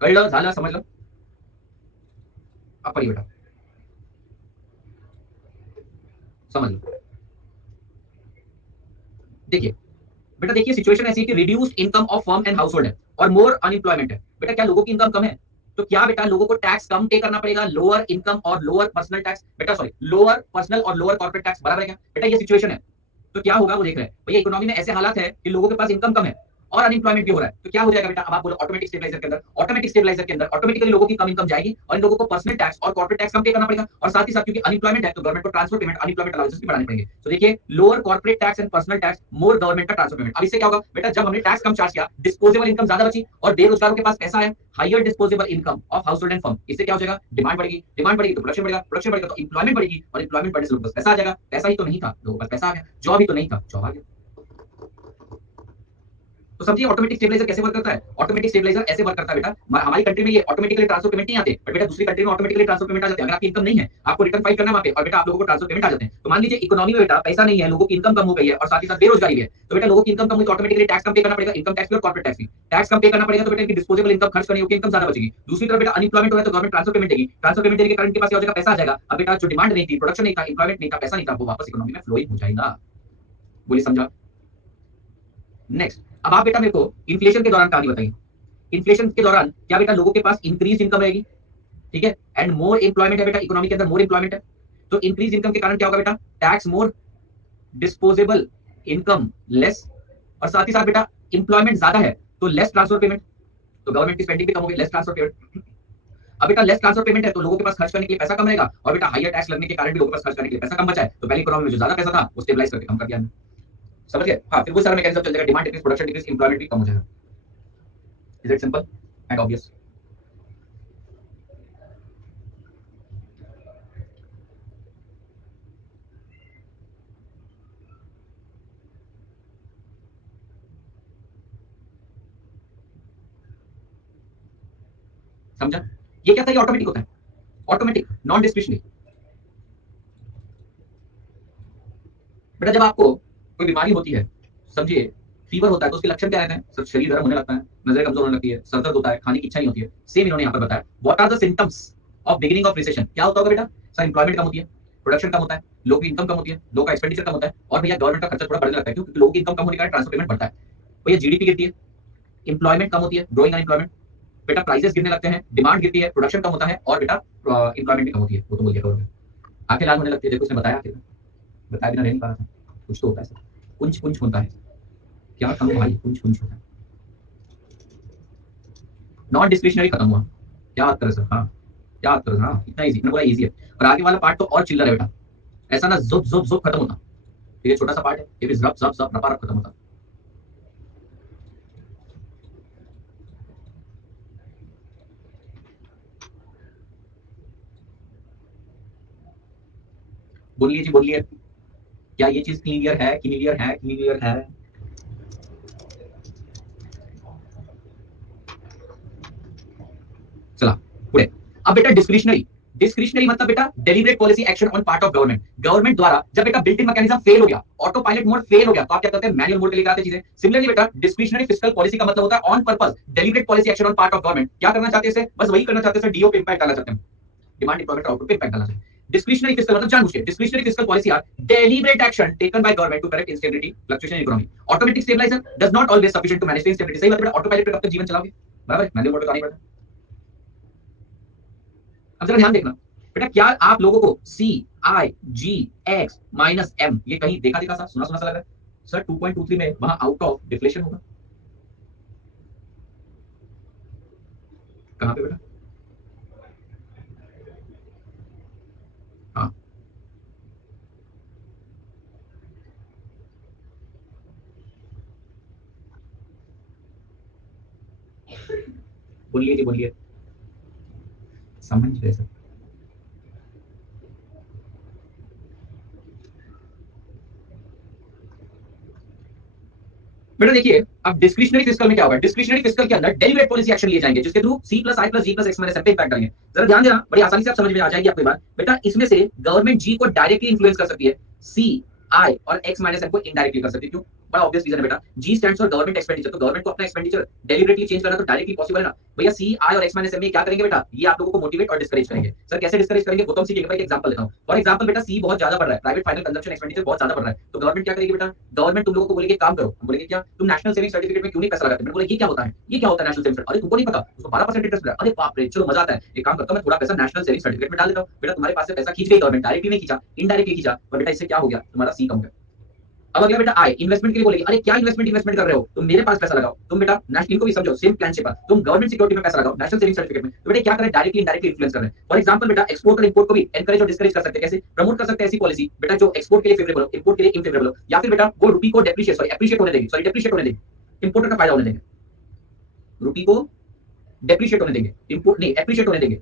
कळलं झालं समझ लो, अब पढ़िए बेटा, समझ लो। देखिए बेटा देखिए सिचुएशन ऐसी है कि reduced income of firm and house hold है और मोर अनएम्प्लॉयमेंट है। बेटा क्या लोगों की इनकम कम है तो क्या बेटा लोगों को टैक्स कम पे करना पड़ेगा, लोअर इनकम और लोअर पर्सनल टैक्स, बेटा सॉरी लोअर पर्सनल और लोअर कॉर्पोरेट टैक्स बराबर है क्या? बेटा ये सिचुएशन है तो क्या होगा वो देख रहे हैं भैया, इकोनॉमी में ऐसे हालात है कि लोगों के पास इनकम कम है और अनएम्प्लॉयमेंट भी हो रहा है, तो क्या हो जाएगा बेटा? अब आप बोलो ऑटोमेटिक स्टेबलाइजर के अंदर, ऑटोमेटिक स्टेबलाइजर के अंदर ऑटोमेटिकली लोगों की कम इनकम जाएगी और इन लोगों को पर्सनल टैक्स और कॉर्पोरेट टैक्स कम पे करना पड़ेगा और साथ ही साथ क्योंकि अनएम्प्लॉयमेंट है तो गवर्नमेंट को ट्रांसफर पेमेंट अनएम्प्लॉयमेंट अलाउंसेस भी बढ़ाने पड़ेंगे। तो देखिए lower corporate tax and personal tax, more government का ट्रांसफर पेमेंट। अब इससे क्या होगा बेटा, जब हमने टैक्स कम चार्ज किया डिस्पोजेबल इनकम ज्यादा बची और बेरोजगारों के पास पैसा है, higher disposable income of household and firm, इससे क्या हो जाएगा? डिमांड बढ़ेगी, डिमांड बढ़ेगी तो प्रोडक्शन बढ़ेगा, प्रोडक्शन बढ़ेगा तो इंप्लॉयमेंट बढ़ेगी और इंप्लॉयमेंट बढ़ने से लोगों के पास पैसा आ जाएगा, पैसा ही तो नहीं था लोगों के पास पैसा आ गया, जॉब ही तो नहीं था जॉब आ गया। तो समझिए ऑटोमेटिक स्टेबलाइजर कैसे वर्क करता है। ऑटोमेटिक स्टेबलाइजर ऐसे वर्क करता है बेटा, हमारी कंट्री में ये ऑटोमेटिकली ट्रांसफर पेमेंट नहीं आते, बट बेटा दूसरी कंट्री में ऑटोमेटिकली ट्रांसफर पेमेंट आ जाते हैं। अगर आपकी इनकम नहीं है, आपको रिटर्न फाइल करना है वहां पे और बेटा आप लोगों को ट्रांसफर पेमेंट आ जाते हैं। तो मान लीजिए इकोनॉमी में बेटा पैसा नहीं है, लोगों की इनकम कम हो गई है और साथ ही साथ बेरोजगारी है, तो बेटा लोगों की इनकम कम हुई तो ऑटोमेटिकली टैक्स कम पे करना पड़ेगा, इनकम टैक्स भी और कॉर्पोरेट टैक्स भी। टैक्स कम पे करना पड़ेगा तो बेटा इनकी डिस्पोजेबल इनकम खर्च करनी होगी, इनकम ज्यादा बचेगी। दूसरी तरफ बेटा अनएम्प्लॉयमेंट हो रहा है तो गवर्नमेंट ट्रांसफर पेमेंट देगी, ट्रांसफर पेमेंट देने के कारण इनके पास क्या हो जाएगा? पैसा आ जाएगा। अब बेटा जो डिमांड नहीं थी, प्रोडक्शन नहीं था, इंप्लॉयमेंट नहीं था, पैसा नहीं था, वो वापस इकोनॉमी में फ्लोइंग हो जाएगा। बोलिए समझा? नेक्स्ट, अब आप बेटा मेरे को इन्फ्लेशन के दौरान कहानी बताइए। इन्फ्लेशन के दौरान क्या बेटा लोगों के पास इंक्रीज इनकम रहेगी, ठीक है, एंड मोर एम्प्लॉयमेंट है बेटा, इकोनॉमी के अंदर मोर एम्प्लॉयमेंट है, तो इंक्रीज इनकम के कारण क्या होगा बेटा? टैक्स मोर, डिस्पोजेबल इनकम लेस और साथ ही साथ बेटा एम्प्लॉयमेंट ज्यादा है तो लेस ट्रांसफर पेमेंट, तो गवर्नमेंट की स्पेंडिंग भी कम होगी, लेस ट्रांसफर पेमेंट। अब बेटा लेस ट्रांसफर पेमेंट है तो लोगों के पास खर्च करने के लिए पैसा कम रहेगा और बेटा हायर टैक्स लगने के कारण भी लोगों के पास खर्च करने के लिए पैसा कम बचा है, तो पहले इकोनॉमी में जो ज्यादा पैसा था वो स्टेबलाइज करके कम कर दिया। समझ गए? हाँ, फिर वो सारा मैकेनिज्म चल जाएगा, demand decrease, production decrease, employment भी कम हो जाएगा। Is it simple and obvious? समझा? ये क्या था? ये ऑटोमेटिक होता है, ऑटोमेटिक नॉन डिस्क्रिशनरी। बेटा जब आपको कोई बीमारी होती है, समझिए फीवर होता है तो उसके लक्षण क्या रहते हैं? सब शरीर गर्म होने लगता है, नजर कमजोर होने लगती है, सर दर्द होता है, खाने की इच्छा नहीं होती है। सेम इन्होंने यहाँ पर बताया what are the symptoms of beginning of recession. क्या होता होगा बेटा? सर इंप्लॉयमेंट कम होती है, प्रोडक्शन कम होता है, लोगों की इनकम कम होती है, लोगों का एक्सपेंडिचर कम होता है और भैया गवर्नमेंट का खर्चा थोड़ा बढ़ने लगता है क्योंकि लोगों की इनकम कम होने के कारण ट्रांसफर पेमेंट बढ़ता है। भैया जीडीपी गिरती है, इंप्लॉयमेंट कम होती है, ग्रोइंग अनएम्प्लॉयमेंट, बेटा प्राइसेस गिरने लगते हैं, डिमांड गिरती है, प्रोडक्शन कम होता है और बेटा इंप्लॉयमेंट भी कम होती है। वो तो बोल दिया गवर्नमेंट। आंखें लाल होने लगती है, देखो उसने बताया, आखिर में बताया बिना रह नहीं पा रहा था, कुछ तो होता है सर, कुंज कुंज होता है, क्या कहूँ भाई, कुंज कुंज होता है। नॉन डिस्क्रिशनरी खत्म हुआ, क्या बात कर रहे सर? हाँ क्या बात कर रहे? हाँ इतना इजी, पूरा इजी है और आगे वाला पार्ट तो और चिल्लर है बेटा, ऐसा ना जुब जुब जुब खत्म होता, ये छोटा सा पार्ट है, ये भी जब जब जब रपा रप खत्म होता। बोलिए जी बोलिए, क्या ये चीज क्लियर है? क्लियर है? क्लियर है? चला पुढे। अब बेटा डिस्क्रिशनरी, डिस्क्रिशनरी मतलब बेटा deliberate policy action on part of government, government द्वारा जब बेटा बिल्ट इन मैकेनिज्म फेल हो गया, ऑटो पायलट मोड फेल हो गया, तो आप क्या करते हैं? मैनुअल मोड के लिए आते चीजें। सिमिलरली बेटा डिस्क्रिशनरी फिस्कल पॉलिसी का मतलब होता है on purpose deliberate policy action on part of government. क्या करना चाहते हैं? बस वही करना चाहते हैं, डीओ पे इंपैक्ट डालना चाहते हैं, डिमांड इंप्लॉयमेंट आउटपुट पे इंपैक्ट डालना चाहिए। डिस्क्रिशनरी फिस्कल मतलब जानबूझ के, discretionary fiscal policy are deliberate action taken by government to correct instability fluctuation in economy. Automatic stabiliser does not always sufficient to manage the instability. सही बात है बेटा, ऑटो पायलट पे कब तक जीवन चलाओगे? बराबर है, मैनुअल मोड पे तो नहीं पड़ता। अब जरा ध्यान देखना बेटा, क्या आप लोगों को सी I G X minus M ये कहीं देखा देखा सा, सुना सुना सा लग रहा है? सर 2.23 में वहां आउट ऑफ डिफ्लेशन होगा, कहां पे बेटा? हाँ बोलिए जी बोलिए, समझ रहे सर? बेटा देखिए अब डिस्क्रिशनरी फिस्कल में क्या होगा? डिस्क्रिशनरी फिस्कल के अंदर डेलिबरेट पॉलिसी एक्शन लिए जाएंगे जिसके through C plus I plus G plus X minus M पे इंपैक्ट डालेंगे। जरा ध्यान देना, बड़ी आसानी से आप समझ में आ जाएगी आपको बात। बेटा इसमें से गवर्नमेंट जी को डायरेक्टली इन्फ्लुएंस कर सकती है, सी आई और एक्स माइनस एम को इनडायरेक्टली कर सकती है। क्यों? बड़ा ऑब्वियस रीजन है बेटा। जी स्टैंड्स फॉर गवर्नमेंट एक्सपेंडिचर, तो गवर्नमेंट को अपना एक्सपेंडिचर डेलिबरेटली चेंज करना तो डायरेक्टली पॉसिबल है ना भैया। सी आई और एक्स माइनस एम में क्या करेंगे बेटा, ये आप लोगों को मोटिवेट और डिस्करेज करेंगे। सर कैसे डिस्करेज करेंगे वो तो हम सीखेंगे। भाई एग्जांपल लेता हूं, फॉर एग्जांपल बेटा सी बहुत ज्यादा बढ़ रहा है, प्राइवेट फाइनल कंजम्पशन एक्सपेंडिचर बहुत ज्यादा बढ़ रहा है, तो गवर्नमेंट क्या करेगी बेटा, गवर्नमेंट तुम लोगों को बोलेगी काम करो, हम बोलेंगे क्या, तुम नेशनल सेविंग सर्टिफिकेट में क्यों नहीं पैसा लगाते। मैंने बोला ये क्या होता है, ये क्या होता है नेशनल सेविंग, अरे तुमको नहीं पता, उसको 12% इंटरेस्ट मिला, अरे बाप रे चलो मजा आता है, एक काम करता हूं मैं थोड़ा पैसा नेशनल सेविंग सर्टिफिकेट में डाल देता हूं। बेटा तुम्हारे पास से पैसा खींच गई गवर्नमेंट, डायरेक्टली नहीं खींचा, इनडायरेक्टली खींचा, पर बेटा इससे क्या हो गया, तुम्हारा सी कम हो गया। अब अगला बेटा आए इन्वेस्टमेंट के लिए बोलेगी, अरे क्या इन्वेस्टमेंट इन्वेस्टमेंट कर रहे हो, तुम मेरे पास पैसा लगाओ, तुम बेटा नेशनल इनको भी समझो सेम प्लान से, तुम गवर्नमेंट सिक्योरिटी में पैसा लगाओ नेशनल सेविंग सर्टिफिकेट में, तो बेटा क्या करें, डायरेक्टली इनडायरेक्टली इन्फ्लुएंस कर रहे हैं। फॉर एग्जांपल बेटा एक्सपोर्ट और इंपोर्ट को भी एनकरेज और डिस्करेज कर सकते हैं, कैसे प्रमोट कर सकते हैं ऐसी पॉलिसी बेटा जो एक्सपोर्ट के लिए फेवरेबल हो, इंपोर्ट के लिए इनफेवरेबल हो, या फिर बेटा वो रुपी को डेप्रिशिएट सॉरी एप्रिशिएट होने देगी, सॉरी डेप्रिशिएट होने देगी, इंपोर्टर का फायदा होने देंगे, रुपी को डेप्रिशिएट होने देंगे, इंपोर्ट नहीं एप्रिशिएट होने देंगे।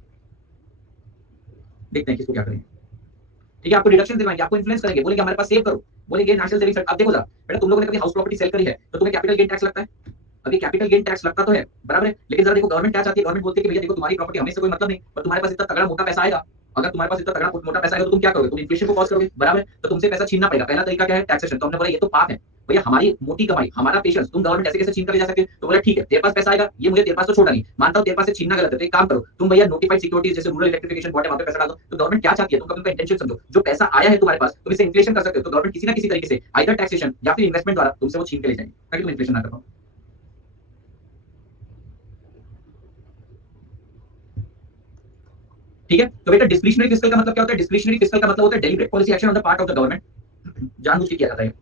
देखते हैं किसको क्या करेंगे। ठीक है, आपको डिडक्शन दिलवाएंगे, आपको इन्फ्लुएंस करेंगे, बोलेंगे हमारे पास सेव करो, बोलेंगे नेशनल सेविंग सर्टिफिकेट। अब देखो जरा बेटा, तुम लोगों ने कभी हाउस प्रॉपर्टी सेल करी है तो तुम्हें कैपिटल गेन टैक्स लगता है, अभी कैपिटल गेन टैक्स लगता तो है बराबर है, लेकिन जरा देखो गवर्नमेंट क्या चाहती है, गवर्नमेंट बोलती है कि भैया देखो तुम्हारी प्रॉपर्टी हमें से कोई मतलब नहीं, पर तुम्हारे पास इतना तगड़ा मोटा पैसा आएगा, अगर तुम्हारे पास इतना तगड़ा मोटा पैसा आएगा तो तुम क्या करोगे, तुम इन्फ्लेशन को कॉज करोगे बराबर है, तो तुमसे पैसा छीनना पड़ेगा। पहला तरीका क्या है, टैक्सेशन। तो हमने बोला ये तो पाप है भैया, हमारी मोटी कमाई, हमारा पेशेंस तुम गवर्नमेंट ऐसे कैसे छीन कर ले जा सकते हो। तो बोला ठीक है तेरे पास पैसा आएगा, ये मुझे तेरे पास तो छोड़ा नहीं, मानता हूं तेरे पास से छीनना गलत है, तो एक काम करो तुम भैया नोटिफाइड सिक्योरिटीज जैसे रूरल इलेक्ट्रिफिकेशन बोर्ड है वहां पे पैसा डाल दो। तो गवर्नमेंट क्या चाहती है, तुम कभी उनका इंटेंशन समझो, जो पैसा आया है तुम्हारे पास तुम इसे इन्फ्लेशन कर सकते हो, तो गवर्नमेंट किसी ना किसी तरीके से आइदर टैक्सेशन या फिर इन्वेस्टमेंट द्वारा तुमसे वो छीन के ले जाएगी ताकि तुम इन्फ्लेशन ना कर पाओ। ठीक है, तो बेटा डिस्क्रिशनरी फिस्कल का मतलब क्या होता है, डिस्क्रिशनरी फिस्कल का मतलब होता है deliberate policy action on the part of the government, जानबूझ के किया जाता है।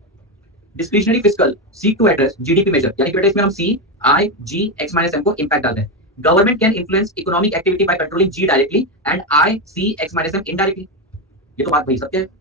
Discretionary fiscal seek to address GDP measure, यानी कि बेटा इसमें हम C I G X minus M को इंपैक्ट डालते हैं। Government can influence economic activity by controlling G directly and I C X minus M indirectly. ये तो बात भाई सत्य है।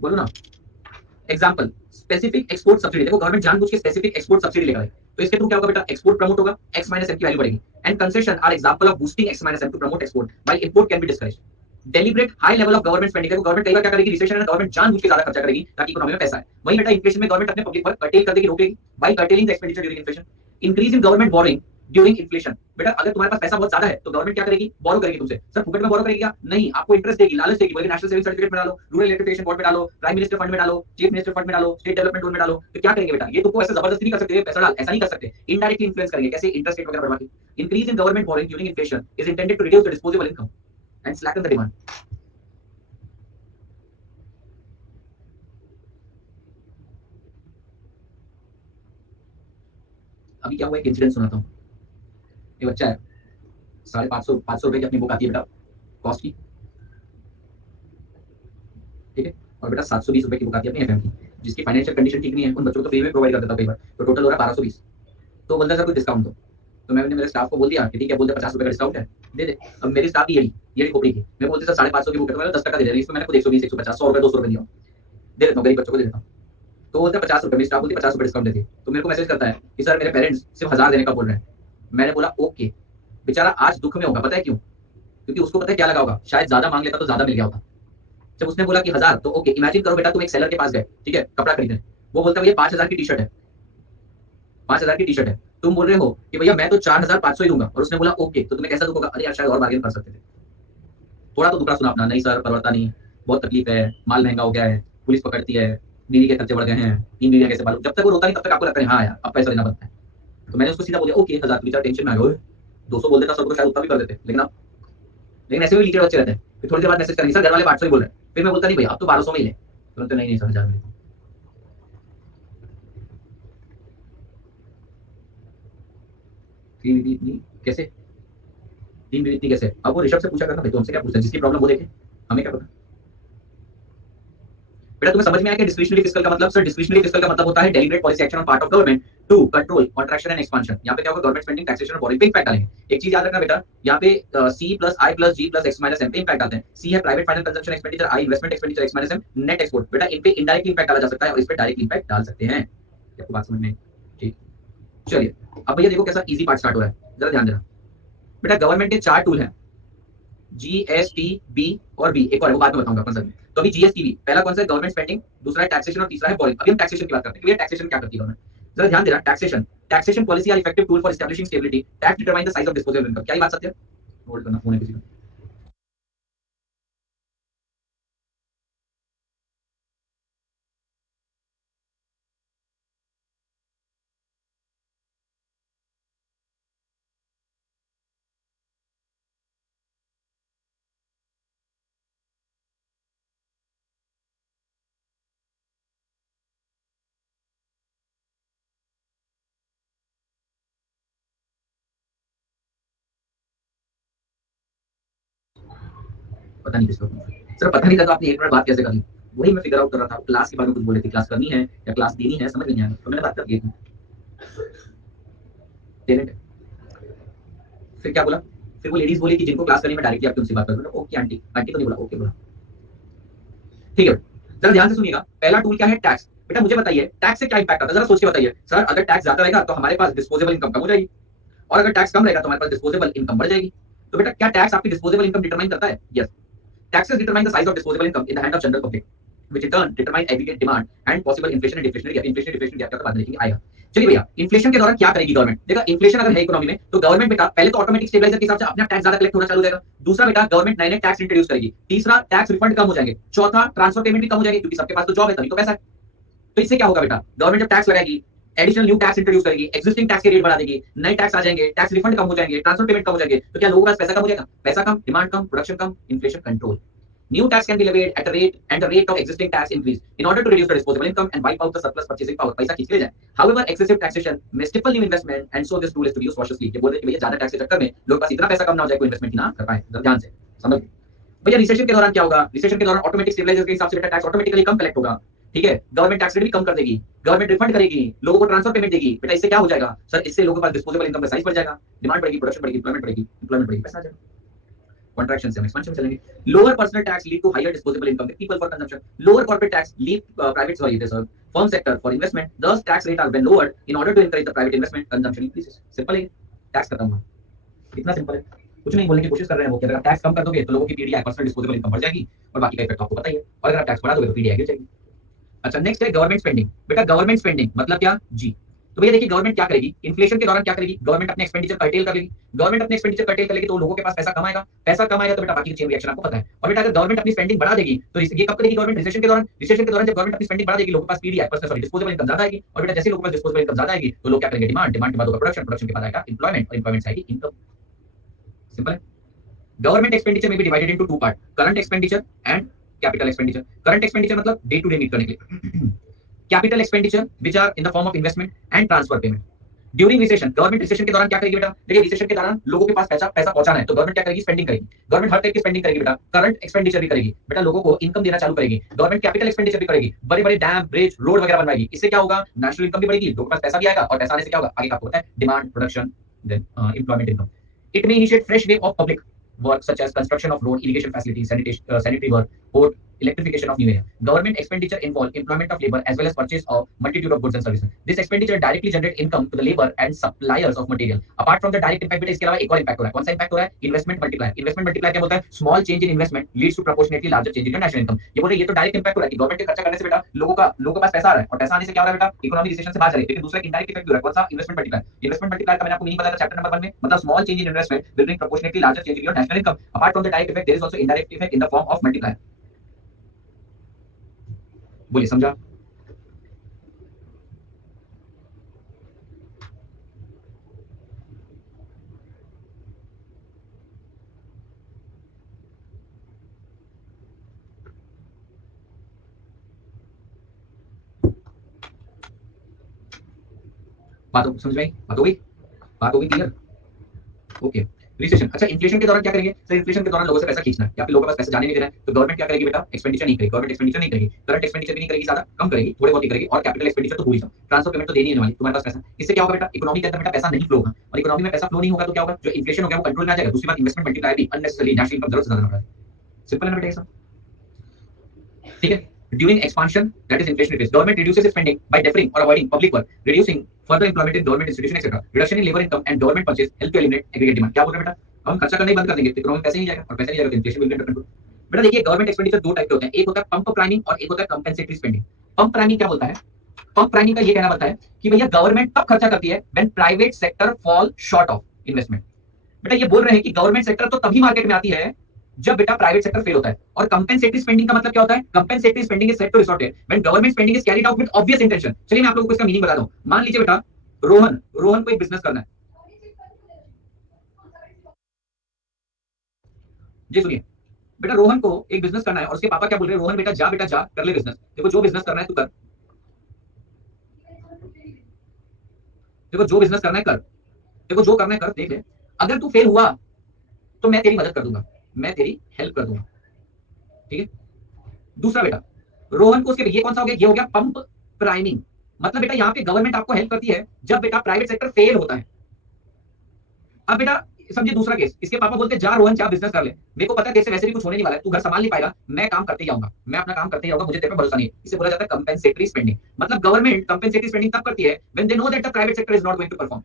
बोलो ना एग्जांपल, स्पेसिफिक एक्सपोर्ट सब्सिडी, देखो गवर्नमेंट जानबूझ के स्पेसिफिक एक्सपोर्ट सब्सिडी लेकर आए, तो इसके थ्रू क्या होगा बेटा, एक्सपोर्ट प्रमोट होगा, एक्स माइनस एम की वैल्यू बढ़ेगी, and concession are example of boosting X minus M to promote export while import can be discouraged. Deliberate high level of government spending, देखो गवर्नमेंट कई बार क्या करेगी, रिसेशन में government जानबूझ के ज्यादा खर्चा करेगी ताकि इकोनॉमी में पैसा है। वही बेटा इन्फ्लेशन में गवर्नमेंट अपने पब्लिक पर कर्टेल कर देगी, रोकेगी by curtailing the expenditure during inflation. Increase in government borrowing during inflation, बेटा अगर तुम्हारे पास पैसा बहुत ज्यादा है तो गवर्नमेंट क्या करेगी, बोरो करेगी तुमसे। सर फुकट में बोरो करेगी क्या, नहीं, आपको इंटरेस्ट देगी, लालच देगी, बोलेगी नेशनल सेविंग सर्टिफिकेट में डालो, रूरल इलेक्ट्रिफिकेशन बोर्ड में डालो, प्राइम मिनिस्टर फंड में डालो, चीफ मिनिस्टर फंड में डालो, स्टेट डेवलपमेंट लोन में डालो। तो क्या करेंगे बेटा, ये तुमको ऐसे जबरदस्ती नहीं कर सकते, पैसा डाल, ऐसा नहीं कर सकते, इनडायरेक्टली इन्फ्लुएंस करेंगे, कैसे, इंटरेस्ट रेट वगैरह बढ़वा के। Increase in government borrowing during inflation is intended to reduce the disposable income and slacken the demand. अभी क्या हुआ, एक इंसिडेंट सुनाता हूँ। एक बच्चा है, 550 रुपए की अपनी बुक आती है बेटा कॉस्ट की, ठीक है, और बेटा 720 रुपए की बुक आती है अपनी एफएम की, जिसकी फाइनेंशियल कंडीशन ठीक नहीं है उन बच्चों को फ्री में प्रोवाइड कर देता हूं कई बार, तो टोटल हो रहा है 1220। तो बोलता है सर कोई डिस्काउंट दो, तो मैंने मेरे स्टाफ को बोल दिया कि ठीक है, बोलते 50 रुपए का डिस्काउंट है, दे दे। अब मेरी स्टाफ की यही खोपड़ी की, मैं बोलते सर 550 की बुक है, तो मैंने 10 टका दे दे, इसमें मैंने खुद 120 150 100 रुपए 200 रुपए दिया, दे देता हूँ गरीब बच्चों को दे देता हूँ। तो बोलते 50 रुपए, मेरी स्टाफ बोलती 50 रुपए डिस्काउंट देती है, तो मेरे को मैसेज करता है कि सर मेरे पेरेंट्स सिर्फ 1000 देने का बोल रहे हैं। मैंने बोला ओके, बेचारा आज दुख में होगा, पता है क्यों, क्योंकि उसको पता है क्या लगा होगा, शायद ज्यादा मांग लेता तो ज्यादा मिल गया होता। जब उसने बोला कि 1000, तो ओके इमेजिन करो बेटा, तुम एक सेलर के पास गए, ठीक है, कपड़ा खरीदने, वो बोलता है भैया 5000 की टी शर्ट है, 5000 की टी शर्ट है, तुम बोल रहे हो कि भैया मैं तो 4500 ही दूंगा, और उसने बोला ओके, तो तुम्हें कैसा दुख होगा, अरे यार शायद और बार्गेन कर सकते थे। थोड़ा तो दुखड़ा सुना अपना, नहीं सर परवड़ता नहीं, बहुत तकलीफ है, माल महंगा हो गया है, पुलिस पकड़ती है, बीवी के खर्चे बढ़ गए हैं, 3 बीवियां कैसे पालू। जब तक वो रोता नहीं तब तक आपको लगता है हाँ यार अब पैसा देना बनता है। तो मैंने उसको सीधा बोला ओके 1000, बेचारा टेंशन में आ गया, 200 बोल देता सब तो शायद उतना भी कर देते, लेकिन ऐसे भी लीकेज बच्चे रहते हैं। फिर थोड़ी देर बाद मैसेज करेंगे सर घर वाले 500 ही बोल रहे हैं, फिर मैं बोलता नहीं भैया अब तो 1200 में ही ले, तुरंत नहीं नहीं सर 1000 में। तीन बीवी इतनी कैसे, 3 बीवी इतनी कैसे, अब वो ऋषभ से पूछा करना भाई, तो हमसे क्या पूछता है, जिसकी प्रॉब्लम वो देखे, हमें क्या पता। बेटा तुम्हें समझ में आया कि डिस्क्रिशनरी फिस्कल का मतलब, सर डिस्क्रिशनरी फिस्कल का मतलब होता है deliberate policy action on part of government to control contraction and expansion. यहाँ पे क्या होगा, गवर्नमेंट स्पेंडिंग, टैक्सेशन और बोरिंग पे इंपैक्ट डालेंगे। एक चीज याद रखना बेटा, यहाँ पे C plus I plus G plus X minus M पे इंपैक्ट डालते हैं। सी है private final consumption expenditure, I investment expenditure, X minus M net export. बेटा इन पे इनडायरेक्टली इंपैक्ट डाला जा सकता है और इस पे डायरेक्टली इंपैक्ट डाल सकते हैं। आपको बात समझ में, ठीक, चलिए अब भैया देखो कैसा इजी पार्ट स्टार्ट हो रहा है, जरा ध्यान देना। बेटा गवर्नमेंट के 4 टूल हैं, GST, बी और बी, एक और वो बाद में बताऊंगा अपन सर। तो अभी जीएसटी भी पहला कौन सा है, गवर्नमेंट स्पेंडिंग, दूसरा है टैक्सेशन और तीसरा है बोरिंग। अभी हम टैक्सेशन की बात करते हैं, टैक्सेशन क्या करती है गवर्नमेंट, जरा ध्यान देना। Taxation policy are effective tool for establishing stability, tax determine the size of disposable income. क्या ये बात सत्य है? होल्ड करना फोन है किसी का। पता नहीं किसका सर, पता नहीं था तो आपने एक मिनट बात कैसे कर ली, वही मैं फिगर आउट कर रहा था। क्लास के बारे में कुछ बोल रही थी, क्लास करनी है या क्लास देनी है, समझ नहीं आया, तो मैंने बात कर दी थी। टैलेंट है। फिर क्या बोला, फिर वो लेडीज बोली कि जिनको क्लास करनी है मैं डायरेक्टली आपकी उनसे बात करूंगा। ओके आंटी, आंटी तो नहीं बोला, ओके बोला। ठीक है, जरा ध्यान से सुनिएगा। पहला टूल क्या है, टैक्स। बेटा मुझे बताइए टैक्स से क्या इंपैक्ट आता है, जरा सोच के बताइए। सर अगर टैक्स ज्यादा रहेगा तो हमारे पास डिस्पोजेबल इनकम कम हो जाएगी, और अगर टैक्स कम रहेगा तो हमारे पास डिस्पोजेबल इनकम बढ़ जाएगी। तो बेटा क्या टैक्स आपकी डिस्पोजेबल इनकम डिटरमाइन करता है? Yes. Taxes determine the size of disposable income in the hand of general public, which in turn determine aggregate demand and possible inflation and deflationary gap. Inflation deflation gap का तो बाद में देखेंगे, आएगा। चलिए भैया, इन्फ्लेशन के दौरान क्या करेगी गवर्नमेंट? देखा, इन्फ्लेशन अगर है इकोनॉमी में तो गवर्नमेंट बेटा पहले तो ऑटोमेटिक स्टेबलाइजर के हिसाब से अपने आप टैक्स ज्यादा कलेक्ट होना चालू हो जाएगा। दूसरा बेटा गवर्नमेंट नए नए टैक्स इंट्रोड्यूस करेगी। तीसरा टैक्स रिफंड कम हो जाएंगे। चौथा ट्रांसफर पेमेंट भी कम हो जाएगी, क्योंकि सबके पास तो जॉब है तभी तो पैसा है। तो इससे क्या होगा बेटा, गवर्नमेंट जब टैक्स लगाएगी, एडिशनल न्यू टैक्स इंट्रोड्यूस करेगी, एक्जिस्टिंग टैक्स के रेट बढ़ा देगी, नए टैक्स आ जाएंगे, टैक्स रिफंड कम हो जाएंगे, ट्रांसफर पेमेंट कम हो जाएंगे, तो क्या लोगों के पास पैसा कम हो जाएगा? पैसा कम, डिमांड कम, प्रोडक्शन कम, inflation control. New tax can be levied at a rate and the rate of existing tax increase in order to reduce the disposable income and wipe out the surplus purchasing power. पैसा खींच के ले जाए। However, excessive taxation may stifle new investment and so this tool is to be used cautiously। ये बोल रहे कि भैया ज्यादा टैक्स के चक्कर में लोगों के पास इतना पैसा कम ना हो जाए कोई इन्वेस्टमेंट ना कर पाए। ध्यान से समझ। भैया रिसेशन के दौरान क्या होगा? रिसेशन के दौरान ऑटोमेटिक स्टेबलाइजर के हिसाब से बेटा टैक्स ऑटोमेटिकली कम कलेक्ट होगा। ठीक है, गवर्नमेंट टैक्स रेट भी कम कर देगी, गवर्नमेंट रिफंड करेगी, लोगों को ट्रांसफर पेमेंट देगी। बेटा इससे क्या हो जाएगा सर? इससे लोगों के पास डिस्पोजेबल इनकम का साइज बढ़ जाएगा, डिमांड बढ़ेगी, प्रोडक्शन बढ़ेगी, एम्प्लॉयमेंट बढ़ेगी, पैसा आ जाएगा। Contraction से हम expansion में चलेंगे। Lower personal tax lead to higher disposable income with people for consumption. Lower corporate tax lead firm sector for investment. Thus tax rate are well lowered in order to encourage the private investment. Consumption increases. Simple है, tax खत्म हुआ। इतना simple है, कुछ नहीं बोलने की कोशिश कर रहे हैं वो कि अगर आप टैक्स कम कर दोगे तो लोगों की पीडीआई पर्सनल डिस्पोजेबल इनकम बढ़ जाएगी, और बाकी का इफेक्ट आपको पता ही है। और अगर आप टैक्स बढ़ा दोगे तो पीडीआई गिर जाएगी। अच्छा नेक्स्ट है गवर्नमेंट स्पेंडिंग। बेटा गवर्नमेंट स्पेंडिंग मतलब क्या जी? तो भैया देखिए गवर्नमेंट क्या करेगी, इन्फ्लेशन के दौरान क्या करेगी, गवर्नमेंट अपने एक्सपेंडिचर कर्टेल कर लेगी। गवर्नमेंट अपने एक्सपेंडिचर कर्टेल कर लेगी तो लोगों के पास पैसा कम आएगा, पैसा कम आएगा तो बेटा बाकी की चेन रिएक्शन आपको पता है। और बेटा अगर गवर्नमेंट अपनी स्पेंडिंग बढ़ा देगी तो ये कब करेगी गवर्नमेंट? रिसेशन के दौरान। रिसेशन के दौरान जब गवर्नमेंट अपनी स्पेंडिंग बढ़ा देगी लोगों के पास पीडीआई पर्सनल डिस्पोजेबल इनकम ज्यादा आएगी, और बेटा जैसे लोगों के पास डिस्पोजेबल इनकम ज्यादा आएगी तो लोग क्या करेंगे? डिमांड, डिमांड के बाद होगा प्रोडक्शन, प्रोडक्शन के बाद आएगा एम्प्लॉयमेंट, और एम्प्लॉयमेंट से आएगी इनकम। सिंपल है। गवर्नमेंट एक्सपेंडिचर में भी divided into two part, current expenditure and capital expenditure. Current expenditure मतलब डे टू डे मीट करने के लिए। Capital expenditure which are in the form of investment and transfer payment. During recession, government recession के दौरान क्या करेगी बेटा? देखिए रिसेशन के दौरान लोगों के पास पैसा पहुंचाना है तो गवर्नमेंट क्या करेगी? स्पेंडिंग करेगी। गवर्नमेंट हर टाइप की स्पेंडिंग करेगी बेटा, करंट एक्सपेंडिचर भी करेगी बेटा, लोगों को इनकम देना चालू करेगी। गवर्नमेंट कैपिटल एक्सपेंडिचर भी करेगी, बड़े बड़े डैम, ब्रिज, रोड वगैरह बनवाएगी। इससे क्या होगा? नेशनल इनकम भी बढ़ेगी, लोगों के पास पैसा भी आएगा, और पैसा आने से क्या होगा? आगे आपको पता है, demand, production, then employment income. It may initiate fresh wave of public work such as construction of road, irrigation facilities, sanitary work, port, electrification of new area. Government expenditure involve employment of labor as well as purchase of multitude of goods and services. This expenditure directly generate income to the labor and suppliers of material. Apart from the direct impact, इसके अलावा एक और impact हो रहा है। कौन सा impact हो रहा है? Investment multiplier. Investment multiplier क्या बोलता है? Small change in investment leads to proportionately larger change in your national income. ये बोल रहे ये तो डायरेक्ट इम्पैक्ट हो रहा है कि गवर्नमेंट के खर्चा करने से बेटा लोगों के पास पैसा आ रहा है, और पैसा आने से क्या हो रहा है बेटा? इकोनॉमी रिसेशन से बाहर जा रही है। लेकिन दूसरा इनडायरेक्ट इफेक्ट हो रहा है, कौन सा? Investment multiplier. इन्वेस्टमेंट मल्टीप्लायर का मैंने आपको मीनिंग बताया था चैप्टर नंबर 1 में, मतलब small change in investment will bring proportionately larger change in your national income. Apart from the direct effect there is also indirect effect in the form of multiplier. बोलिए समझा? बात समझ में आई? बात हो गई क्लियर? ओके। रिसेशन, अच्छा इन्फ्लेशन के दौरान क्या करेंगे सर? इन्फ्लेशन के दौरान लोगों से पैसा खींचना है, या फिर लोगों के पास पैसा जाने नहीं दे रहा है, तो गवर्नमेंट क्या करेगी बेटा? एक्सपेंडिचर नहीं करेगी, गवर्नमेंट एक्सपेंडिचर नहीं करेगी, करंट एक्सपेंडिचर भी नहीं करेगी, ज्यादा कम करेगी, थोड़े बहुत ही करेगी, और कैपिटल एक्सपेंडिचर तो भूल जाओ, ट्रांसफर पेमेंट तो देनी है वाली तुम्हारे पास पैसा। इससे क्या होगा बेटा? इकोनॉमी के अंदर बेटा पैसा नहीं फ्लो होगा, और इकोनॉमी में पैसा फ्लो नहीं होगा तो क्या होगा? जो इन्फ्लेशन हो गया वो कंट्रोल में आ जाएगा। दूसरी बात, इन्वेस्टमेंट मल्टीप्लायर भी अननेसेसरी नेशनल इनकम जरूरत से ज्यादा बढ़ रहा है। सिंपल है बेटा ये सब, ठीक है। During expansion, that is inflation phase, government reduces its spending by deferring or avoiding public work, reducing further employment in government institution, etc. Reduction in labor income and government purchase help to eliminate aggregate demand. क्या बोल रहे हैं बेटा? हम खर्चा करना ही बंद कर देंगे तो इकोनॉमी में पैसे नहीं जाएगा, और पैसे नहीं जाएगा तो inflation will be under control. बेटा देखिए गवर्नमेंट एक्सपेंडिचर दो टाइप के होते हैं, एक होता है पंप प्राइमिंग और एक होता है कंपेंसेटरी स्पेंडिंग। पंप प्राइमिंग क्या बोलता है? पंप प्राइमिंग का ये कहना बनता है कि भैया गवर्नमेंट तब खर्चा करती है when private sector fall short of investment. बेटा ये बोल रहे हैं कि गवर्नमेंट सेक्टर तो तभी मार्केट में आती है जब बेटा प्राइवेट सेक्टर फेल होता है। और कंपेंसेटरी स्पेंडिंग का मतलब क्या होता है? Compensatory spending is set to resort when government spending is carried out with obvious intention. चलिए मैं आप लोगों को इसका मीनिंग बता दूं। मान लीजिए बेटा रोहन रोहन को एक बिजनेस करना है। जी सुनिए बेटा, रोहन को एक बिजनेस करना है और उसके पापा क्या बोल रहे हैं, रोहन बेटा जा कर ले बिजनेस। देखो जो बिजनेस करना है तू कर, देखो जो बिजनेस करना है कर, देखो जो करना है कर, देख ले। अगर तू फेल हुआ तो मैं तेरी मदद कर दूंगा, मैं तेरी हेल्प कर दूंगा, ठीक है। दूसरा बेटा रोहन को उसके, ये कौन सा हो गया? ये हो गया पंप प्राइमिंग। मतलब बेटा यहाँ पे गवर्नमेंट आपको हेल्प करती है जब बेटा प्राइवेट सेक्टर फेल होता है। अब बेटा समझिए दूसरा केस, इसके पापा बोलते हैं जा रोहन जा बिजनेस कर ले, मेरे को पता है तेरे से वैसे भी कुछ होने नहीं वाला है, तू घर संभाल नहीं पाएगा, मैं काम करते जाऊंगा, मैं अपना काम करते जाऊंगा, मुझे तेरे पे भरोसा नहीं है। इसे बोला जाता है कंपेंसेटरी स्पेंडिंग। मतलब गवर्नमेंट कंपेंसेटरी स्पेंडिंग तब करती है when they know that the private sector is not going to perform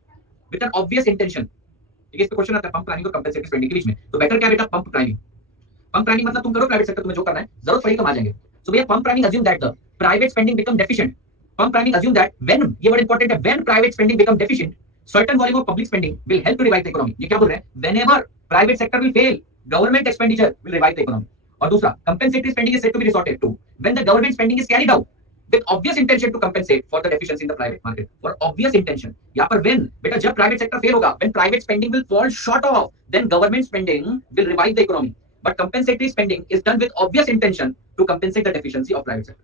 with an obvious intention. ठीक है, इस पे क्वेश्चन आता है पंप प्राइमिंग और कंपेंसेटरी स्पेंडिंग के बीच में, तो बेटर क्या बेटा? Pump priming. पंप प्राइमिंग मतलब तुम करो, प्राइवेट सेक्टर तुम्हें जो करना है, जरूरत पड़ी तो आ जाएंगे। सो भैया pump priming assume that the private spending become deficient. Pump priming assume that when, ये वर्ड इंपॉर्टेंट है, when private spending become deficient certain volume of public spending will help to revive the economy। ये क्या बोल रहे हैं? whenever private sector will fail, government expenditure will revive the economy। और दूसरा compensatory spending is said to be resorted to when the government spending is carried out with obvious intention to compensate for the deficiency in the private market। for obvious intention यहाँ पर when बेटा जब private sector fail होगा, when private spending will fall short of, then government spending will revive the economy, but compensatory spending is done with obvious intention to compensate the deficiency of private sector।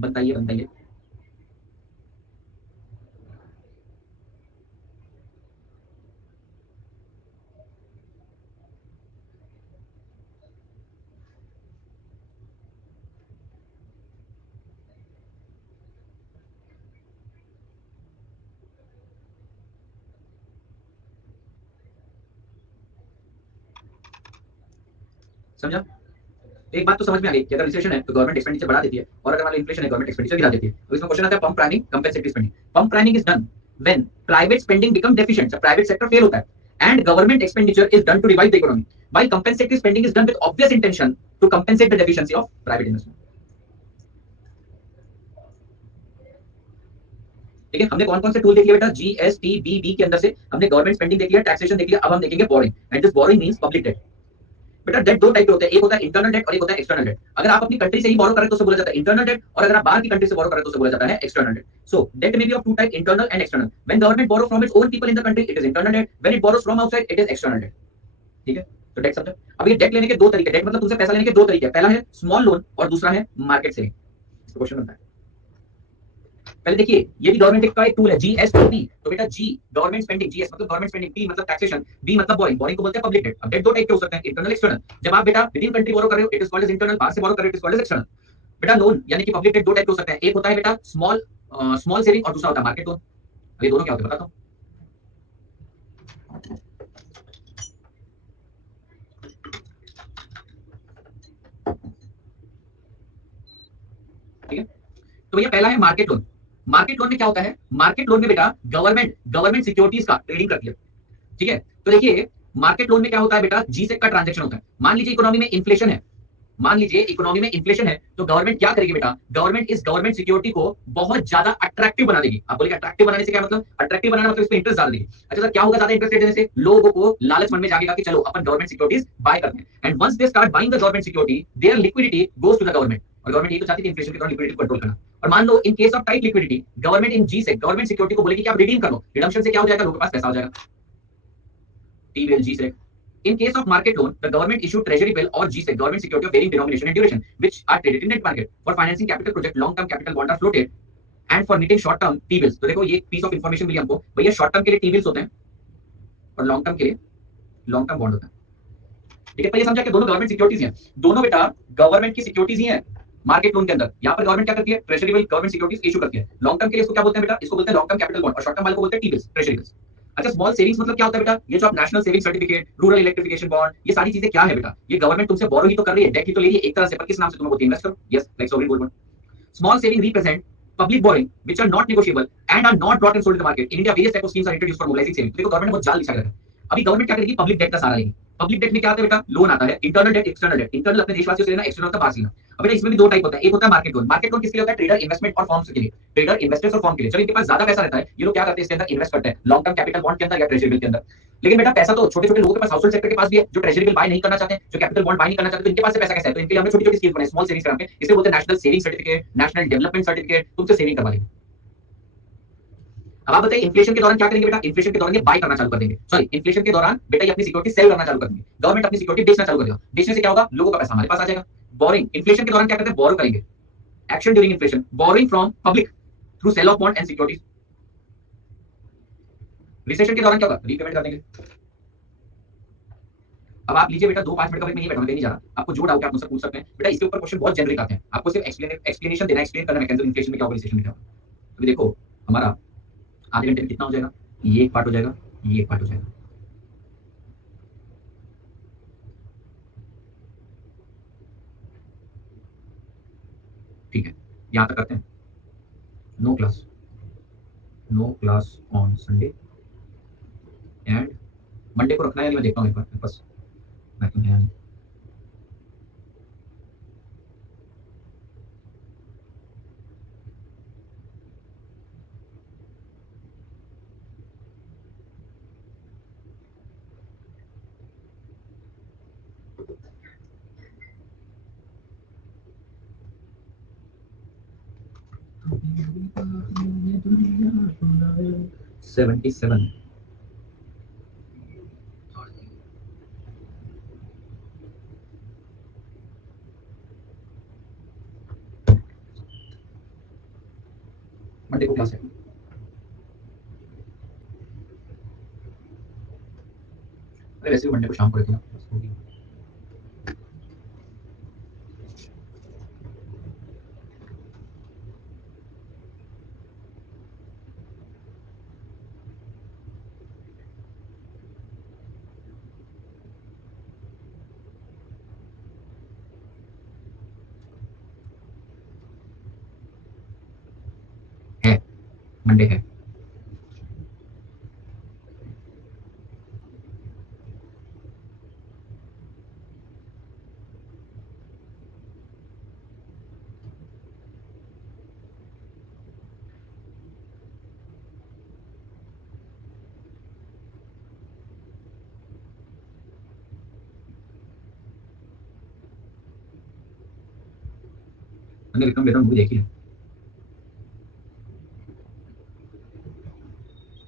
बताइए बताइए। समझा? एक बात तो समझ में आ गई कि अगर रिसेशन है तो गवर्नमेंट एक्सपेंडिचर बढ़ा देती है, और अगर मान लो इन्फ्लेशन है गवर्नमेंट एक्सपेंडिचर गिरा देती है। तो इसमें क्वेश्चन आता है pump priming compensatory spending. Pump priming is done when private spending become deficient, जब प्राइवेट सेक्टर फेल होता है, and government expenditure is done to revive the economy, while compensatory spending is done with obvious intention to compensate the deficiency of private investment. ठीक है, हमने कौन कौन से tool देख लिया बेटा? जीएसटीबीबी के अंदर से हमने गवर्नमेंट स्पेंडिंग देख लिया, टैक्सेशन देख लिया, अब हम देखेंगे boring, and this boring means public debt. बेटा डेट दो टाइप के होते हैं, एक होता है इंटरनल डेट और एक होता है एक्सटर्नल डेट। अगर आप अपनी कंट्री से ही बोरो करें तो उसे बोला जाता है इंटरनल डेट, और अगर आप बाहर की कंट्री से बोरो करें तो उसे बोला जाता है external debt. So debt may be of two type, internal and external. When government borrow from its own people in the country it is internal debt, when it borrows from outside it is external debt. ठीक है, तो date समझा। अब ये date लेने के दो तरीके, डेट मतलब तुमसे पैसा लेने के दो तरीके, पहला है स्मॉल लोन और दूसरा है मार्केट सेविंग। इसका क्वेश्चन बनता है, पहले देखिए ये भी गवर्नमेंट का एक टूल है जीएसटीबी। तो बेटा जी गवर्नमेंट स्पेंडिंग, जीएस मतलब गवर्नमेंट स्पेंडिंग, टी मतलब टैक्सेशन, बी मतलब बोरिंग, बोरिंग को बोलते हैं पब्लिक डेट। अब डेट दो टाइप के हो सकते हैं, इंटरनल एक्सटर्नल। जब आप बेटा विद इन कंट्री बोरो कर रहे हो it is called as internal, बाहर से बोरो कर रहे हो it is called as external. बेटा लोन यानी कि पब्लिक डेट दो टाइप के हो सकते हैं, एक होता है बेटा स्मॉल स्मॉल सेविंग और दूसरा होता है मार्केट लोन। ये दोनों क्या होते हैं बताता हूं। ठीक है, तो भैया पहला है मार्केट लोन। मार्केट लोन में क्या होता है? मार्केट लोन में बेटा गवर्नमेंट सिक्योरिटीज का ट्रेडिंग करती है। ठीक है, तो देखिए मार्केट लोन में क्या होता है बेटा? जीसेक का ट्रांजैक्शन होता है। मान लीजिए इकोनॉमी में इन्फ्लेशन है, मान लीजिए इकोनॉमी में इन्फ्लेशन है, तो गवर्नमेंट क्या करेगी बेटा? गवर्नमेंट इस गवर्नमेंट सिक्योरिटी को बहुत ज्यादा अट्रैक्टिव बना देगी। आप बोलेंगे अट्रैक्टिव बनाने से क्या मतलब? अट्रैक्टिव बनाना मतलब इस पे इंटरेस्ट ज्यादा देगी। अच्छा सर क्या होगा ज्यादा इंटरेस्ट देने से? लोगों को लालच मन में जागेगा कि चलो अपन गवर्नमेंट सिक्योरिटीज बाय करते हैं, and once they start buying the government security their liquidity goes to the government. और गवर्नमेंट ये तो चाहती थी इन्फ्लेशन के दौरान लिक्विडिटी को कंट्रोल करना। और मान लो in case of tight liquidity government इन जी से गवर्नमेंट सिक्योरिटी को बोलेगी कि आप रिडीम कर लो, रिडम्पशन से क्या हो जाएगा? लोगों के पास पैसा हो जाएगा। टी बिल जी से। In case of market loan, the government issued treasury bill or GSEC, government security of varying denomination and duration, which are traded in net market for financing capital project. Long-term capital bonds are floated, and for meeting short-term T-bills। तो देखो ये piece of information मिली हमको, भैया short term के लिए T-bills होते हैं और long term के लिए long term bond होता है। ठीक है, तो ये समझा कि दोनों गवर्नमेंट सिक्योरिटीज हैं, दोनों बेटा गवर्नमेंट की सिक्योरिटीज ही हैं। मार्केट लोन के अंदर यहाँ पर गवर्नमेंट क्या करती है? Treasury bill government securities issue करती है। लॉन्ग टर्म के लिए इसको क्या बोलते हैं बेटा? इसको बोलते हैं लॉन्ग टर्म कैपिटल बॉन्ड, और शॉर्ट टर्म वाले को बोलते हैं टी बिल्स, ट्रेजरी बिल्स। अच्छा स्मॉल सेविंग्स मतलब क्या होता है बेटा? ये जो आप national saving certificate, rural electrification bond, ये सारी चीजें क्या है बेटा? ये गवर्नमेंट तुमसे बोरो ही तो कर रही है, डेट ही तो ले रही है एक तरह से, पर किस नाम से? तुम्हें बोलती है इन्वेस्ट करो। Yes, like sovereign gold bond. Small saving represent public borrowing which are not negotiable and are not brought and sold in the market in India various type of schemes are introduced for mobilizing savings। देखो government बहुत जाल बिछा कर रखा है। अभी government क्या करेगी? पब्लिक डेट का सहारा लेगी। पब्लिक डेट में क्या आता है बेटा, लोन आता है, internal debt, external debt. Internal अपने देशवासियों से लेना, एक्सटर्नल होता है बाहर से लेना। अब बेटा इसमें भी दो टाइप होता है, एक होता है मार्केट लोन। मार्केट लोन किसके लिए होता है, ट्रेडर, इन्वेस्टमेंट और फॉर्म्स के लिए, ट्रेडर, इन्वेस्टर्स और फॉर्म के लिए। चलो इनके पास ज्यादा पैसा रहता है, ये लोग क्या करते हैं, इसके अंदर इन्वेस्ट करते हैं लॉन्ग टर्म कैपिटल बॉन्ड के अंदर या ट्रेजरी बिल के अंदर। लेकिन बेटा पैसा तो छोटे छोटे लोगों के पास, हाउसहोल्ड सेक्टर के पास भी है, जो ट्रेजरी बिल बाय नहीं करना चाहते हैं, जो कैपिटल बॉन्ड बाय नहीं करना चाहते, तो इनके पास से पैसा कैसे है, तो इनके लिए हमने छोटी छोटी स्कीम बनाई, स्मॉल सेविंग्स करके, इसे बोलते हैं national saving certificate, national development certificate, तुमसे सेविंग करवा लेंगे। अब आप बताइए इन्फ्लेशन के दौरान क्या करेंगे बेटा, इन्फ्लेशन के दौरान ये बाय करना चालू कर देंगे, सॉरी इन्फ्लेशन के दौरान बेटा ये अपनी सिक्योरिटी सेल करना चालू कर देंगे, गवर्नमेंट अपनी सिक्योरिटी बेचना चालू कर देगा। बेचने से क्या होगा, लोगों का पैसा हमारे पास आ जाएगा। बोरिंग, इन्फ्लेशन के दौरान क्या करते हैं, बोरो करेंगे। Action during inflation, borrowing from public through sale of bond and securities. Recession के दौरान क्या होगा, रीपेमेंट कर देंगे। अब आप लीजिए बेटा, 2-5 मिनट का ब्रेक में ये बैठा, मैं नहीं जा रहा, आपको जो डाउट है आप मुझसे पूछ सकते हैं बेटा। इसके ऊपर क्वेश्चन बहुत जेनरिक आते हैं, आपको सिर्फ एक्सप्लेनेशन देना, एक्सप्लेन करना मैकेनिज्म, इन्फ्लेशन में क्या होगा, रिसेशन में क्या होगा। अभी देखो हमारा आधे घंटे में कितना हो जाएगा, ये एक पार्ट हो जाएगा, ये एक पार्ट हो जाएगा। ठीक है, यहां तक करते हैं। No class, no class on Sunday and Monday को रखना है, मैं देखता हूँ एक बार, मेरे पास मैं तो है। सेवेंटी सेवन मंडे को क्लास है। अरे वैसे भी मंडे को शाम को रखी ना, बस होगी। है, मंडे है। मैंने विक्रम वेदा मूवी देखी है,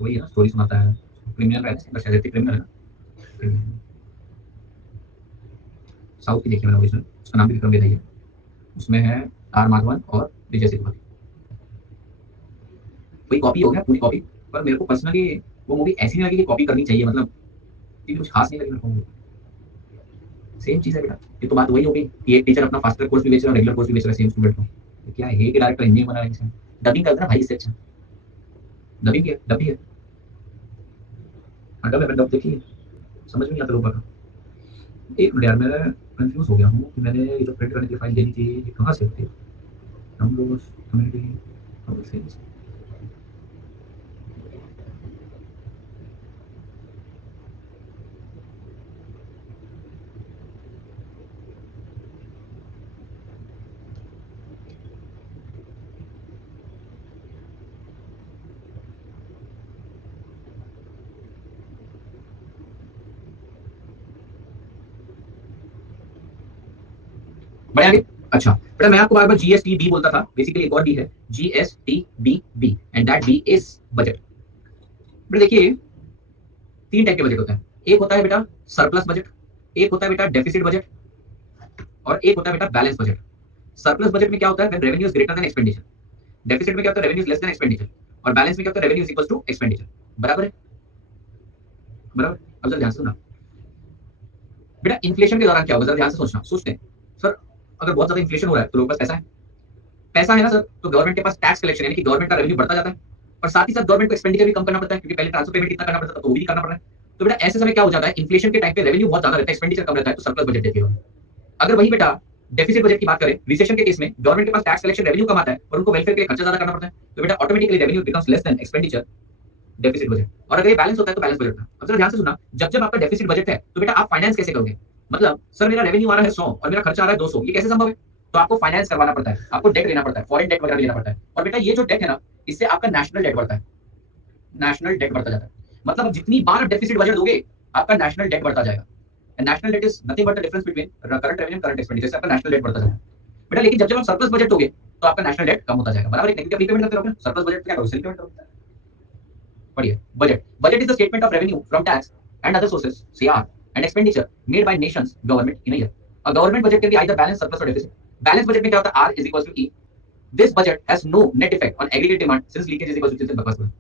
वही है ना, स्टोरी सुनाता है, क्रिमिनल रहता है, शायद क्रिमिनल है ना, साउथ की देखी है मैंने ओरिजिनल, उसका नाम भी विक्रम वेदा ही है। उसमें है आर माधवन और विजय सेतुपति। वही कॉपी हो गया, पूरी कॉपी। पर मेरे को पर्सनली वो मूवी ऐसी नहीं लगी कि कॉपी करनी चाहिए, मतलब कुछ खास नहीं लगी मेरे को। सेम चीज है बेटा, ये तो बात वही होगी कि एक टीचर अपना फास्ट ट्रैक कोर्स भी बेच रहा है, रेगुलर कोर्स भी बेच रहा है सेम स्टूडेंट को। तो क्या है कि डायरेक्टर इंजीनियर बना रहा है, डबिंग करता है भाई, इससे अच्छा डबिंग है, डबिंग है। हाँ, डब है, डब देखिए, समझ में नहीं आता लोगों का। एक मिनट यार, मैं कंफ्यूज हो गया हूँ कि मैंने ये जो प्रिंट करने की फाइल देनी थी, ये कहाँ से होती है, हम लोग कम्युनिटी। बढ़िया आगे। अच्छा बेटा, मैं आपको बार बार जीएसटी बी बोलता था, बेसिकली एक और डी है, GST B B, and that B is budget. बेटा देखिए, तीन टाइप के बजट होते हैं। एक होता है बेटा सरप्लस बजट, एक होता है बेटा डेफिसिट बजट, और एक होता है बेटा बैलेंस बजट। सरप्लस बजट में क्या होता है, when revenue is greater than expenditure. Deficit में क्या होता है, revenue is less than expenditure. और बैलेंस में क्या होता है, revenue is equal to expenditure. बराबर है, बराबर। अब जरा ध्यान से सुनना बेटा, इन्फ्लेशन के दौरान क्या होगा, जरा ध्यान से सोचना, सोचते हैं सर, अगर बहुत ज्यादा इन्फ्लेशन हो रहा है तो लोगों के पास पैसा है, पैसा है ना सर, तो गवर्नमेंट के पास टैक्स कलेक्शन यानी कि गवर्नमेंट का रेवेन्यू बढ़ता जाता है, और साथ ही साथ गवर्नमेंट को एक्सपेंडिचर भी कम करना पड़ता है, क्योंकि पहले ट्रांसफर पेमेंट कितना करना पड़ता था, तो वो भी करना पड़ रहा है। तो बेटा ऐसे समय क्या हो जाता है, इन्फ्लेशन के टाइम पे रेवेन्यू बहुत ज्यादा रहता है, एक्सपेंडिचर कम रहता है, तो सरप्लस बजट देती है। अगर वही बेटा डेफिसिट बजट की बात करें, रिसेशन के केस में गवर्नमेंट के पास टैक्स कलेक्शन रेवेन्यू कम आता है और उनको वेलफेयर के लिए खर्चा ज्यादा करना पड़ता है, तो बेटा automatically revenue becomes less than expenditure, deficit budget, और अगर ये बैलेंस होता है तो बैलेंस बजट था। अब जरा ध्यान से सुनना, जब जब आपका डेफिसिट बजट है तो बेटा आप फाइनेंस कैसे करोगे? मतलब सर मेरा रेवेन्यू आ रहा है 100 और मेरा खर्चा आ रहा है 200, ये कैसे संभव है? तो आपको फाइनेंस करवाना पड़ता है, आपको डेट लेना पड़ता है, फॉरेन डेट वगैरह लेना पड़ता है। और बेटा ये जो डेट है ना, इससे आपका नेशनल डेट बढ़ता है, नेशनल डेट बढ़ता जाता है। मतलब अब जितनी बार आप डेफिसिट बजट दोगे, आपका नेशनल डेट बढ़ता जाएगा। And national debt is nothing but the difference between current revenue and current expenditure, से आपका नेशनल डेट बढ़ता जाएगा। बेटा लेकिन जब जब आप सरप्लस बजट दोगे तो आपका नेशनल डेट कम होता जाएगा, बराबर है? क्योंकि रीपेमेंट करते रहोगे, सरप्लस बजट क्या करोगे? सेल पेमेंट करोगे। पढ़िए, budget, budget is the statement of revenue from tax and other sources, CR, and expenditure made by nation's government in a year. A government budget can be either balance, surplus और deficit. Balance budget में क्या होता है? R is equal to E। This budget has no net effect on aggregate demand since leakage is equal to buffer.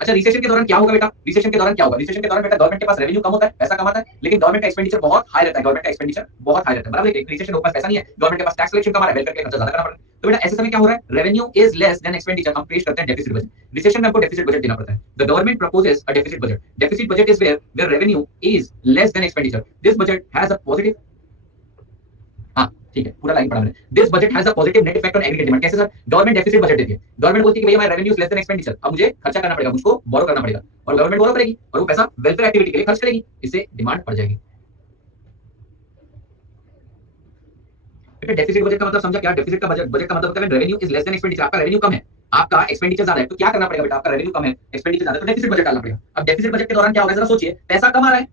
अच्छा, recession के दौरान क्या होगा बेटा? रिसेशन के दौरान क्या होगा? रिसेशन के दौरान बेटा गवर्नमेंट के पास रेवेन्यू कम होता है, पैसा कम आता है, लेकिन गवर्नमेंट का एक्सपेंडिचर बहुत हाई रहता है, गवर्नमेंट का एक्सपेंडिचर बहुत हाई रहता है, बराबर है? रिसेशन के पास पैसा नहीं है, गवर्नमेंट के पास टैक्स कलेक्शन कम आ रहा है, वेलफेयर के खर्चा ज्यादा करना पड़ रहा है। तो बेटा ऐसे समय क्या हो रहा है? Revenue is less than expenditure, हम पेश करते हैं डेफिसिट बजट। रिसेशन में हमको डेफिसिट बजट देना पड़ता है। The government proposes a deficit budget. Deficit budget is where revenue is less than expenditure. This budget has a positive, हाँ ठीक है, पूरा लाइन पढ़ा मैंने। This budget has a positive net effect on aggregate demand. कैसे sir? Government deficit budget देती है, government बोलती है कि भैया my revenue is less than expenditure, अब मुझे खर्चा करना पड़ेगा, मुझको बोरो करना पड़ेगा, और गवर्नमेंट बोरो करेगी और वो पैसा वेलफेयर एक्टिविटी के लिए खर्च करेगी, इससे डिमांड बढ़ जाएगी। बेटा डेफिसिट बजट का मतलब समझा क्या? डेफिसिट का बजट का मतलब होता है revenue is less than expenditure. आपका रेवेन्यू कम है, आपका एक्सपेंडिचर ज्यादा है, तो क्या करना पड़ेगा बेटा? आपका रेवेन्यू कम है, एक्सपेंडिचर ज्यादा है, तो डेफिसिट बजट डालना पड़ेगा। अब डेफिसिट बजट के दौरान क्या होगा जरा सोचिए, पैसा कम आ रहा है,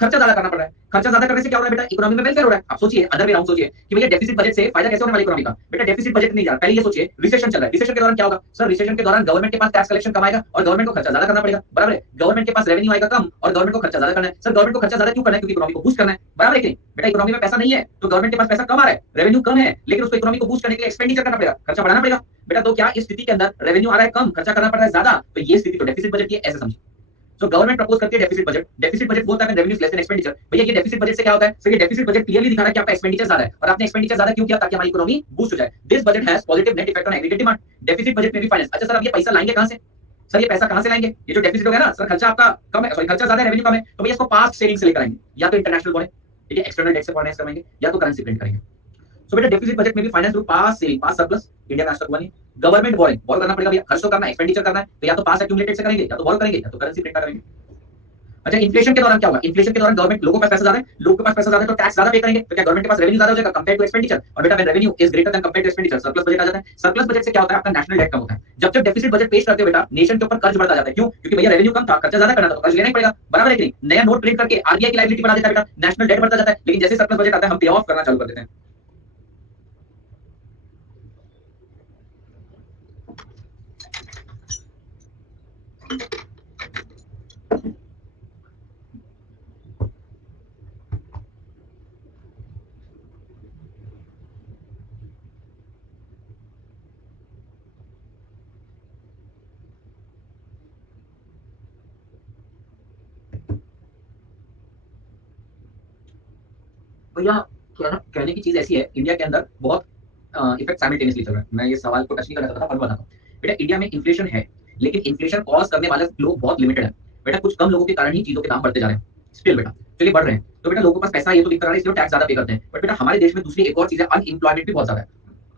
खर्चा ज्यादा करना पड़ रहा है, खर्चा ज्यादा करने से क्या हो रहा है बेटा? इकोनॉमी में वेलफेयर हो रहा है। आप सोचिए, अदर वे राउंड सोचिए कि भैया डेफिसिट बजट से फायदा कैसे होने वाला इकोनॉमी का? बेटा डेफिसिट बजट नहीं जा रहा, पहले ये सोचिए रिसेशन चल रहा है, रिसेशन के दौरान क्या होगा? सर रिसेशन के दौरान गवर्नमेंट के पास टैक्स कलेक्शन कम आएगा और गवर्नमेंट को खर्चा ज्यादा करना पड़ेगा, बराबर है? गवर्नमेंट के पास रेवेन्यू आएगा कम और गवर्नमेंट को खर्चा ज्यादा करना है। सर गवर्नमेंट को खर्चा ज्यादा क्यों करना है? क्योंकि इकोनॉमी को बूस्ट करना है, बराबर है कि नहीं? बेटा इकोनॉमी में पैसा नहीं है तो गवर्नमेंट के पास पैसा कम आ रहा है, रेवेन्यू कम है, लेकिन उसको इकोनॉमी को बूस्ट करने के लिए एक्सपेंडिचर करना पड़ेगा, खर्चा बढ़ाना पड़ेगा। बेटा तो क्या इस स्थिति के अंदर रेवेन्यू आ रहा है कम, खर्चा करना पड़ रहा है ज्यादा, तो ये स्थिति तो डेफिसिट बजट की है, ऐसे समझिए। सो गवर्नमेंट प्रपोज करती है डेफिसिट बजट। डेफिसिट बजट बोलता है रेवेन्यू लेस देन एक्सपेंडिचर। भैया ये डेफिसिट बजट से क्या होता है? सर ये डेफिसिट बजट क्लियरली दिखा रहा है कि आपका एक्सपेंडिचर ज्यादा है, और आपने एक्सपेंडिचर ज्यादा क्यों किया? ताकि हमारी इकोनॉमी बूस्ट हो जाए। This budget has positive net effect on aggregate demand. Deficit budget में भी फाइनेंस। अच्छा सर अब ये पैसा लाएंगे कहां से? सर ये पैसा कहां से लाएंगे? ये जो डेफिसिट हो गया ना सर, खर्चा आपका कम है, सॉरी खर्चा ज्यादा है, रेवेन्यू कम है, तो भैया इसको पास्ट सेविंग से लेकर आएंगे, या तो इंटरनेशनल बॉन्ड, ठीक है, एक्सटर्नल डेट से फाइनेंस करवाएंगे, या तो करेंसी प्रिंट करेंगे। सो बेटा डेफिसिट बजट में भी finance through past saving, past surplus, India का स्टॉक बनी, गवर्नमेंट बोरिंग, बोरो करना पड़ेगा भैया, खर्च तो करना है, एक्सपेंडिचर करना है, तो या तो पास्ट एक्यूमुलेटेड से करेंगे, या तो बोरो करेंगे, या तो करेंसी प्रिंट करेंगे। अच्छा इन्फ्लेशन के दौरान क्या होगा? इन्फ्लेशन के दौरान गवर्नमेंट, लोगों के पास पैसा ज्यादा है, लोगों के पास पैसा ज्यादा है तो टैक्स ज्यादा पे करेंगे, तो क्या गवर्नमेंट के पास रेवेन्यू ज्यादा हो जाएगा कंपेयर टू एक्सपेंडिचर? और बेटा when revenue is greater then compare to expenditure, surplus budget आ जाता है। सरप्लस बजट से क्या होता है? आपका नेशनल डेट कम होता है। जब जब डेफिसिट बजट पेश करते हो बेटा, नेशन के ऊपर कर्ज बढ़ता जाता है। क्यों? क्योंकि भैया रेवेन्यू कम था, खर्चा ज्यादा करना था, तो कर्ज लेना ही पड़ेगा, बराबर है कि नहीं? नया नोट प्रिंट करके आरबीआई की लायबिलिटी बढ़ा देता है बेटा, नेशनल डेट बढ़ता जाता है। लेकिन जैसे सरप्लस बजट आता है हम पे ऑफ करना चालू कर देते हैं। भैया कहने की चीज ऐसी है, इंडिया के अंदर बहुत इफेक्ट साइमल्टेनियसली चल रहा है। मैं ये सवाल को टच नहीं करना चाहता था पर बताता हूँ। बेटा इंडिया में इन्फ्लेशन है, लेकिन इन्फ्लेशन कॉज करने वाले लोग बहुत लिमिटेड है। बेटा कुछ कम लोगों के कारण ही चीजों के दाम बढ़ते जा रहे हैं, स्टिल बेटा चलिए बढ़ रहे हैं। तो बेटा लोगों के पास पैसा ये तो दिख रहा है, इसलिए टैक्स ज्यादा पे करते हैं। बट बेटा हमारे देश में दूसरी एक और चीज है, अनएम्प्लॉयमेंट भी बहुत ज्यादा है।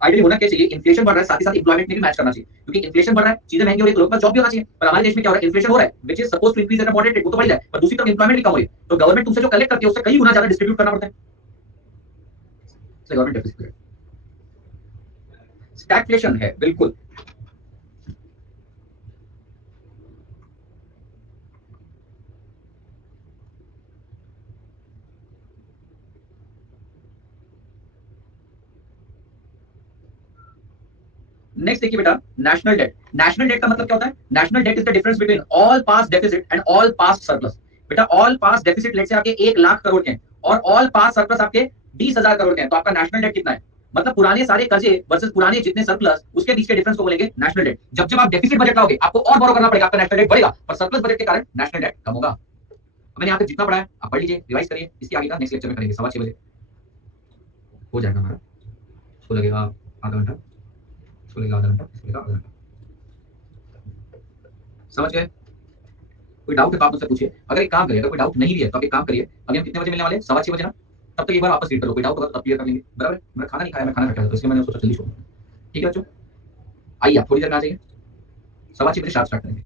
आइडियली होना क्या चाहिए? इन्फ्लेशन बढ़ रहा है, साथ ही साथ एम्प्लॉयमेंट में भी मैच करना चाहिए, क्योंकि इन्फ्लेशन बढ़ रहा है, चीजें महंगी हो रही है, तो लोगों के पास जॉब भी होना चाहिए। पर हमारे देश में क्या हो रहा है? इन्फ्लेशन हो रहा है, which is suppose to increase at a moderate rate, वो तो बढ़ जाए, पर दूसरी तरफ एम्प्लॉयमेंट भी कम हो रही है, तो गवर्नमेंट तुमसे जो कलेक्ट करती है उससे कई गुना ज्यादा डिस्ट्रीब्यूट करना पड़ता है। गवर्नमेंट डेफिसिट स्टैगफ्लेशन है बिल्कुल। नेक्स्ट देखिए बेटा, नेशनल डेट। नेशनल डेट का मतलब क्या होता है? National debt is the difference between all past deficit and all past surplus. बेटा all past deficit let say आपके 1,00,000 करोड़ के हैं और ऑल पास्ट सरप्लस आपके 20,000 करोड़ के हैं, तो आपका नेशनल डेट कितना है? मतलब पुराने सारे कर्जे वर्सेस पुराने जितने सरप्लस, उसके बीच के डिफरेंस को बोलेंगे नेशनल डेट। जब जब आप डेफिसिट बजट लाओगे आपको और बोरो करना पड़ेगा, आपका नेशनल डेट बढ़ेगा, और सरप्लस बजट के कारण नेशनल डेट कम होगा। मैंने यहाँ तक जितना पढ़ा है आप पढ़ लीजिए, रिवाइज करिए, इसके आगे का नेक्स्ट लेक्चर में करेंगे 6:15 बजे हो जाएगा हमारा। उसको लगेगा आधा घंटा, उसको लगेगा आधा घंटा, उसको लगेगा आधा घंटा। समझ गए? कोई डाउट है तो आप मुझसे पूछिए। अगर एक काम करिए, अगर कोई डाउट नहीं भी है तो आप एक काम करिए, अभी हम कितने बजे मिलने वाले हैं? 6:15 बजे ना, तब तक एक बार वापस रीड कर लो, कोई डाउट होगा तो तब क्लियर कर लेंगे, बराबर है? मैं खाना नहीं खाया, मैं खाना खा था, तो इसलिए मैंने सोचा जल्दी छोड़। ठीक है बच्चों, आइए आप थोड़ी देर में आ जाइए, 6:15 बजे स्टार्ट करेंगे।